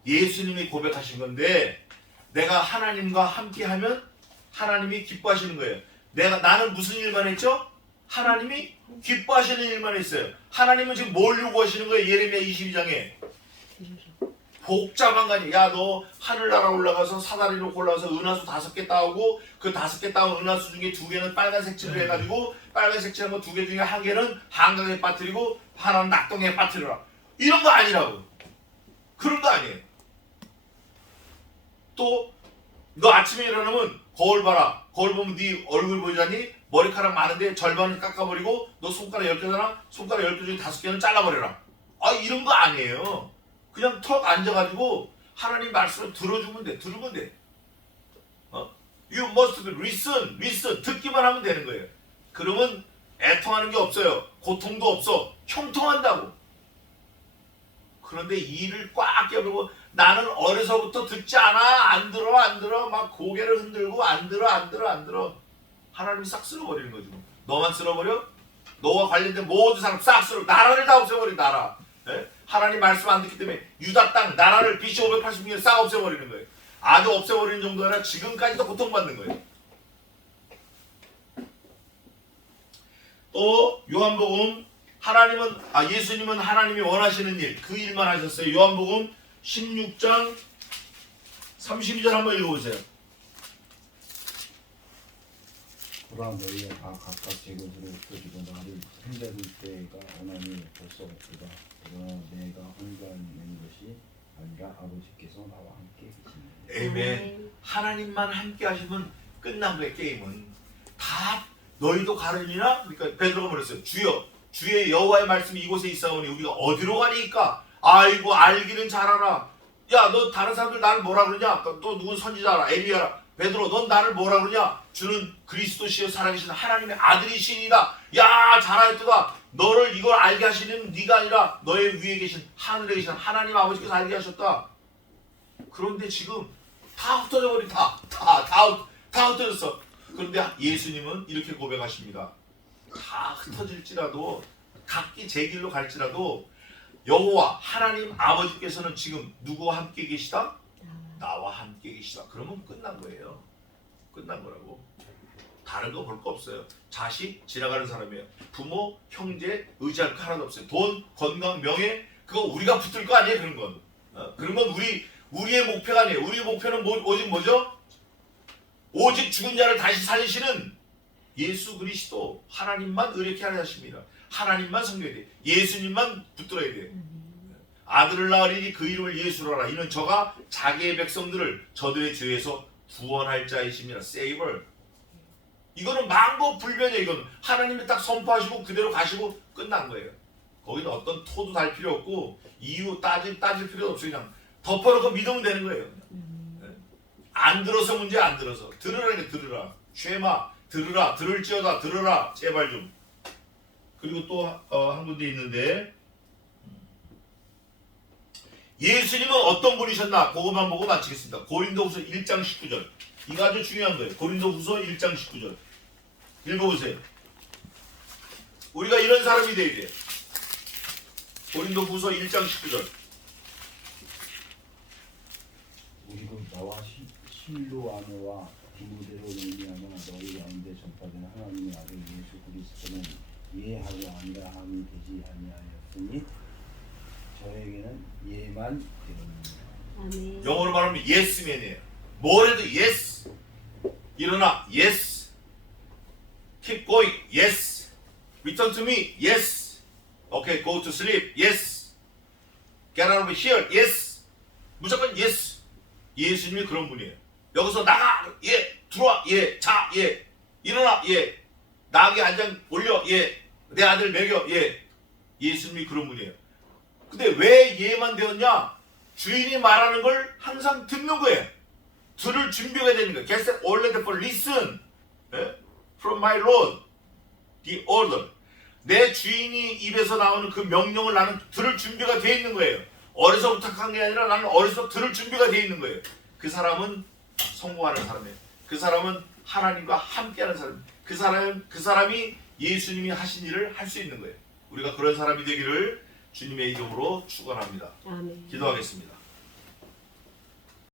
예수님이 고백하신 건데 내가 하나님과 함께하면 하나님이 기뻐하시는 거예요. 나는 무슨 일만 했죠? 하나님이 기뻐하시는 일만 했어요. 하나님은 지금 뭘 요구하시는 거예요? 예레미야 22장에 복잡한 거 아니야. 야, 너 하늘나라 올라가서 사다리 놓고 올라가서 은하수 5개 따오고 그 5개 따온 은하수 중에 2개는 빨간색 칠을 해가지고 빨간색 칠한 거 2개 중에 1개는 한강에 빠뜨리고 하나는 낙동에 빠뜨려라. 이런 거 아니라고. 그런 거 아니에요. 또 너 아침에 일어나면 거울 봐라. 거울 보면 네 얼굴 보이잖니? 머리카락 많은데 절반을 깎아버리고 너 손가락 10개잖아? 손가락 10개 중에 5개는 잘라버려라. 아, 이런 거 아니에요. 그냥 턱 앉아가지고 하나님 말씀을 들어주면 돼. 들으면 돼. You must listen, listen. 듣기만 하면 되는 거예요. 그러면 애통하는 게 없어요. 고통도 없어. 형통한다고. 그런데 이를 꽉 깨물고 나는 어려서부터 듣지 않아. 안 들어. 막 고개를 흔들고 안 들어. 하나님이 싹 쓸어버리는 거죠. 너만 쓸어버려? 너와 관련된 모든 사람 싹 쓸어. 나라를 다 없애버린 나라. 예? 하나님 말씀 안 듣기 때문에 유다 땅 나라를 BC 586년에 싹 없애버리는 거예요. 아주 없애버리는 정도가 아니라 지금까지도 고통받는 거예요. 또 요한복음 예수님은 하나님이 원하시는 일, 그 일만 하셨어요. 요한복음 16장 32절 한번 읽어보세요. 보라 너희가 다 각각 제 것으로 흩어지고 나를 혼자 둘 때가 오나니 벌써 없도다. 그러나 내가 혼자 있는 것이 아니라 아버지께서 나와 함께 계시느니라. 아멘. 하나님만 함께 하시면 끝난 거예요. 게임은 다 너희도 가르니라. 그러니까 베드로가 말했어요. 주의 여호와의 말씀이 이곳에 있사오니 우리가 어디로 가니까? 아이고 알기는 잘 알아. 야, 너 다른 사람들 나를 뭐라 그러냐? 또 누군 선지자라 엘리야라. 베드로 넌 나를 뭐라 그러냐? 주는 그리스도시여 살아계신 하나님의 아들이시니이다. 야, 잘하였도다. 너를 이걸 알게 하시는 네가 아니라 너의 위에 계신 하늘에 계신 하나님 아버지께서 알게 하셨다. 그런데 지금 다 흩어져 버린 다 흩어졌어. 그런데 예수님은 이렇게 고백하십니다. 다 흩어질지라도 각기 제 길로 갈지라도 여호와 하나님 아버지께서는 지금 누구와 함께 계시다? 나와 함께 계시다. 그러면 끝난 거예요. 끝난 거라고. 다른 거 볼 거 없어요. 자식 지나가는 사람이에요. 부모, 형제 의지할 거 하나도 없어요. 돈, 건강, 명예 그거 우리가 붙들 거 아니에요. 그런 건. 그런 건 우리의 목표가 아니에요. 우리의 목표는 오직 뭐죠? 오직 죽은 자를 다시 살리시는 예수 그리스도 하나님만 의뢰케 하려 하십니다. 하나님만 섬겨야 돼. 예수님만 붙들어야 돼. 아들을 낳으리니 그 이름을 예수로 하라. 이는 저가 자기의 백성들을 저들의 죄에서 구원할 자이십니다. Savior. 이거는 망고불변이에요. 이거는 하나님이 딱 선포하시고 그대로 가시고 끝난 거예요. 거기는 어떤 토도 달 필요 없고 이유 따질 필요 없어요. 그냥 덮어놓고 믿으면 되는 거예요. 네. 안 들어서 문제 안 들어서 들으라니까 들으라. 쉐마 들으라 들을지어다 들으라 제발 좀. 그리고 또 한 군데 있는데 예수님은 어떤 분이셨나 그것만 보고 마치겠습니다. 고린도후서 1장 19절. 이거 아주 중요한 거예요. 고린도후서 1장 19절. 읽어보세요. 우리가 이런 사람이 돼야 돼요. 고린도후서 1장 19절. 우리도 나와 실로아노와 디모데로 말미암아 너희 가운데 전파된 하나님의 아들 예수 그리스도는 예하고 아니라 함이 되지 아니하였으니 저에게는 예만 되었느니라. 아멘. 영어로 말하면 예스맨이에요. 뭘 해도 예스. 일어나 예스. Keep going 예스. Return to me 예스. Okay, go to sleep 예스. Get out of here 예스. 무조건 예스. 예수님이 그런 분이에요. 여기서 나가 예. 들어와 예. 자 예. 일어나 예. 나에게 안장 올려 예. 내 아들 먹여 예. 예수님이 그런 분이에요. 근데 왜 예만 되었냐? 주인이 말하는 걸 항상 듣는 거예요. 들을 준비가 되는 거예요. Get all ready for listen from my Lord, the order. 내 주인이 입에서 나오는 그 명령을 나는 들을 준비가 돼 있는 거예요. 어려서부터 한 게 아니라 나는 어려서 들을 준비가 돼 있는 거예요. 그 사람은 성공하는 사람이에요. 그 사람은 하나님과 함께하는 사람이에요. 그 사람이 예수님이 하신 일을 할 수 있는 거예요. 우리가 그런 사람이 되기를 주님의 이름으로 축원합니다. 아멘. 기도하겠습니다.